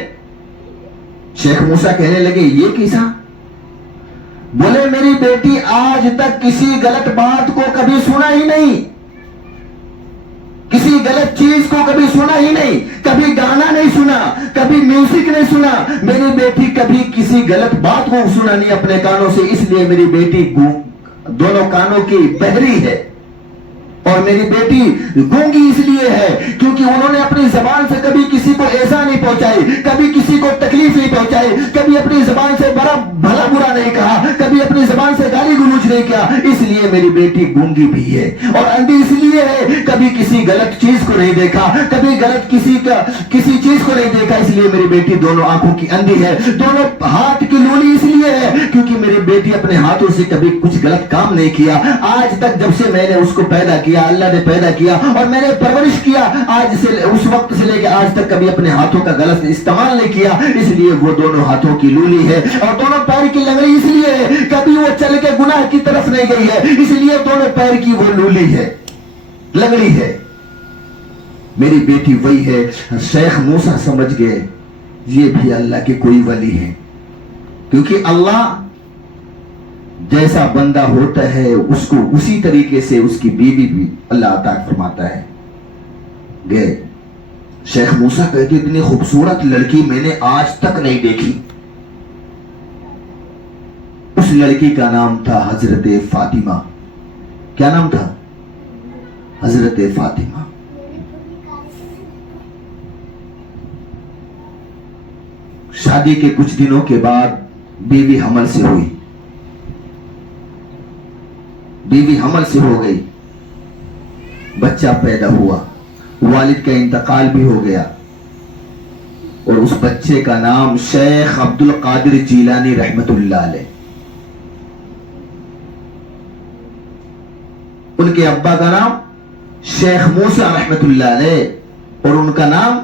شیخ موسیٰ کہنے لگے یہ کیسا؟ بولے میری بیٹی آج تک کسی غلط بات کو کبھی سنا ہی نہیں, کسی غلط چیز کو کبھی سنا ہی نہیں, کبھی گانا نہیں سنا, کبھی میوزک نہیں سنا. میری بیٹی کبھی کسی غلط بات کو سنا نہیں اپنے کانوں سے, اس لیے میری بیٹی دونوں کانوں کی بہری ہے. اور میری بیٹی گونگی اس لیے ہے کیونکہ انہوں نے اپنی زبان سے کبھی کسی کو ایسا نہیں پہنچائی, کبھی کسی کو تکلیف نہیں پہنچائی, کبھی اپنی زبان سے بڑا بھلا برا نہیں کہا, کبھی اپنی زبان سے گالی گلوچ نہیں کیا, اس لیے میری بیٹی گونگی بھی ہے. اور اندھی اس لیے ہے کبھی کسی غلط چیز کو نہیں دیکھا, کبھی غلط کسی چیز کو نہیں دیکھا, اس لیے میری بیٹی دونوں آنکھوں کی اندھی ہے. دونوں ہاتھ کی لولی اس لیے ہے کیونکہ میری بیٹی اپنے ہاتھوں سے کبھی کچھ غلط کام نہیں کیا. آج تک جب سے میں نے اس کو پیدا کیا, اللہ نے پیدا کیا اور میں نے پرورش کیا, آج سے اس وقت سے لے کے آج تک کبھی اپنے ہاتھوں کا غلط استعمال نہیں کیا, اس لیے وہ دونوں ہاتھوں کی لولی ہے. اور دونوں پیر کی لنگڑی اس لیے ہے کبھی وہ چل کے گناہ کی طرف نہیں گئی ہے, اس لیے دونوں پیر کی وہ لولی ہے, لنگڑی ہے. میری بیٹی وہی ہے. شیخ موسیٰ سمجھ گئے یہ بھی اللہ کے کوئی ولی ہے, کیونکہ اللہ جیسا بندہ ہوتا ہے اس کو اسی طریقے سے اس کی بیوی بھی اللہ عطا فرماتا ہے. گئے شیخ موسیٰ کہتے اتنی خوبصورت لڑکی میں نے آج تک نہیں دیکھی. اس لڑکی کا نام تھا حضرت فاطمہ. کیا نام تھا؟ حضرت فاطمہ. شادی کے کچھ دنوں کے بعد بیوی حمل سے ہوئی, بیوی حمل سے ہو گئی, بچہ پیدا ہوا, والد کا انتقال بھی ہو گیا, اور اس بچے کا نام شیخ عبد القادر جیلانی رحمت اللہ علیہ. ان کے ابا کا نام شیخ موسیٰ رحمت اللہ علیہ, اور ان کا نام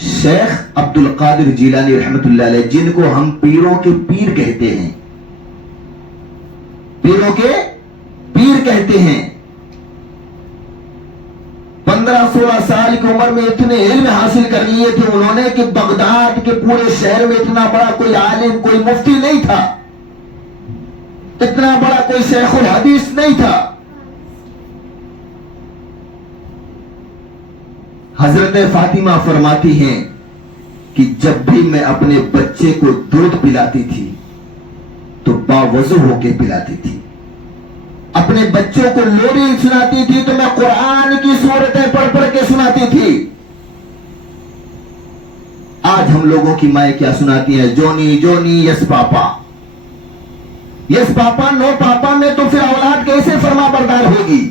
شیخ عبد القادر جیلانی رحمت اللہ علیہ, جن کو ہم پیروں کے پیر کہتے ہیں, پیروں کے پیر کہتے ہیں. 15-16 سال کی عمر میں اتنے علم حاصل کر لیے تھے انہوں نے کہ بغداد کے پورے شہر میں اتنا بڑا کوئی عالم, کوئی مفتی نہیں تھا, اتنا بڑا کوئی شیخ الحدیث نہیں تھا. حضرت فاطمہ فرماتی ہیں کہ جب بھی میں اپنے بچے کو دودھ پلاتی تھی تو باوضو ہو کے پلاتی تھی, اپنے بچوں کو لوری سناتی تھی تو میں قرآن کی سورتیں پڑھ پڑھ کے سناتی تھی. آج ہم لوگوں کی مائیں کیا سناتی ہیں؟ جونی جونی یس پاپا, یس پاپا نو پاپا میں تو پھر اولاد کیسے فرما بردار ہوگی؟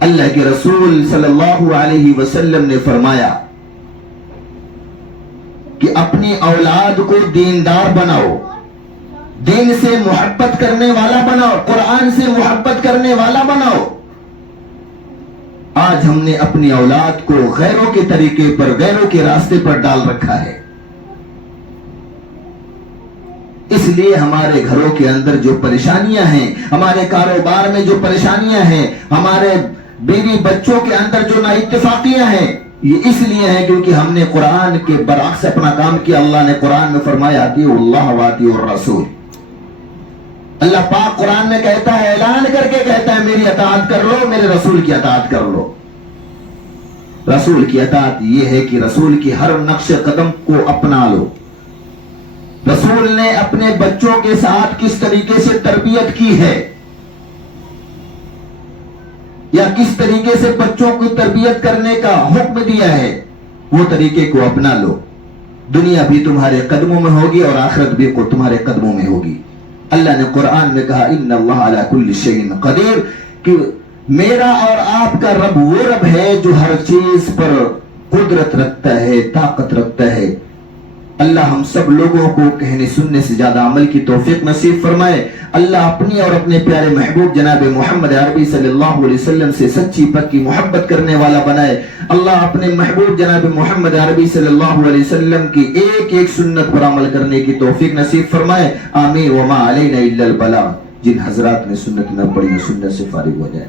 اللہ کے رسول صلی اللہ علیہ وسلم نے فرمایا کہ اپنی اولاد کو دیندار بناؤ, دین سے محبت کرنے والا بناؤ, قرآن سے محبت کرنے والا بناؤ. آج ہم نے اپنی اولاد کو غیروں کے طریقے پر, غیروں کے راستے پر ڈال رکھا ہے. اس لیے ہمارے گھروں کے اندر جو پریشانیاں ہیں, ہمارے کاروبار میں جو پریشانیاں ہیں, ہمارے بیوی بچوں کے اندر جو نااتفاقیاں ہیں, یہ اس لیے ہے کیونکہ ہم نے قرآن کے برعکس اپنا کام کیا. اللہ نے قرآن میں فرمایا اطیعوا اللہ واطیعوا الرسول. اللہ پاک قرآن میں کہتا ہے, اعلان کر کے کہتا ہے میری اطاعت کر لو, میرے رسول کی اطاعت کر لو. رسول کی اطاعت یہ ہے کہ رسول کی ہر نقش قدم کو اپنا لو. رسول نے اپنے بچوں کے ساتھ کس طریقے سے تربیت کی ہے یا کس طریقے سے بچوں کو تربیت کرنے کا حکم دیا ہے، وہ طریقے کو اپنا لو. دنیا بھی تمہارے قدموں میں ہوگی اور آخرت بھی تمہارے قدموں میں ہوگی. اللہ نے قرآن میں کہا ان اللہ علی کل شیء قدیر، کہ میرا اور آپ کا رب وہ رب ہے جو ہر چیز پر قدرت رکھتا ہے، طاقت رکھتا ہے. اللہ ہم سب لوگوں کو کہنے سننے سے زیادہ عمل کی توفیق نصیب فرمائے. اللہ اپنی اور اپنے پیارے محبوب جناب محمد عربی صلی اللہ علیہ وسلم سے سچی پکی محبت کرنے والا بنائے. اللہ اپنے محبوب جناب محمد عربی صلی اللہ علیہ وسلم کی ایک ایک سنت پر عمل کرنے کی توفیق نصیب فرمائے. آمین. وما علینا الا البلاغ. جن حضرات نے سنت نہ پڑھی سنت سے فارغ ہو جائے.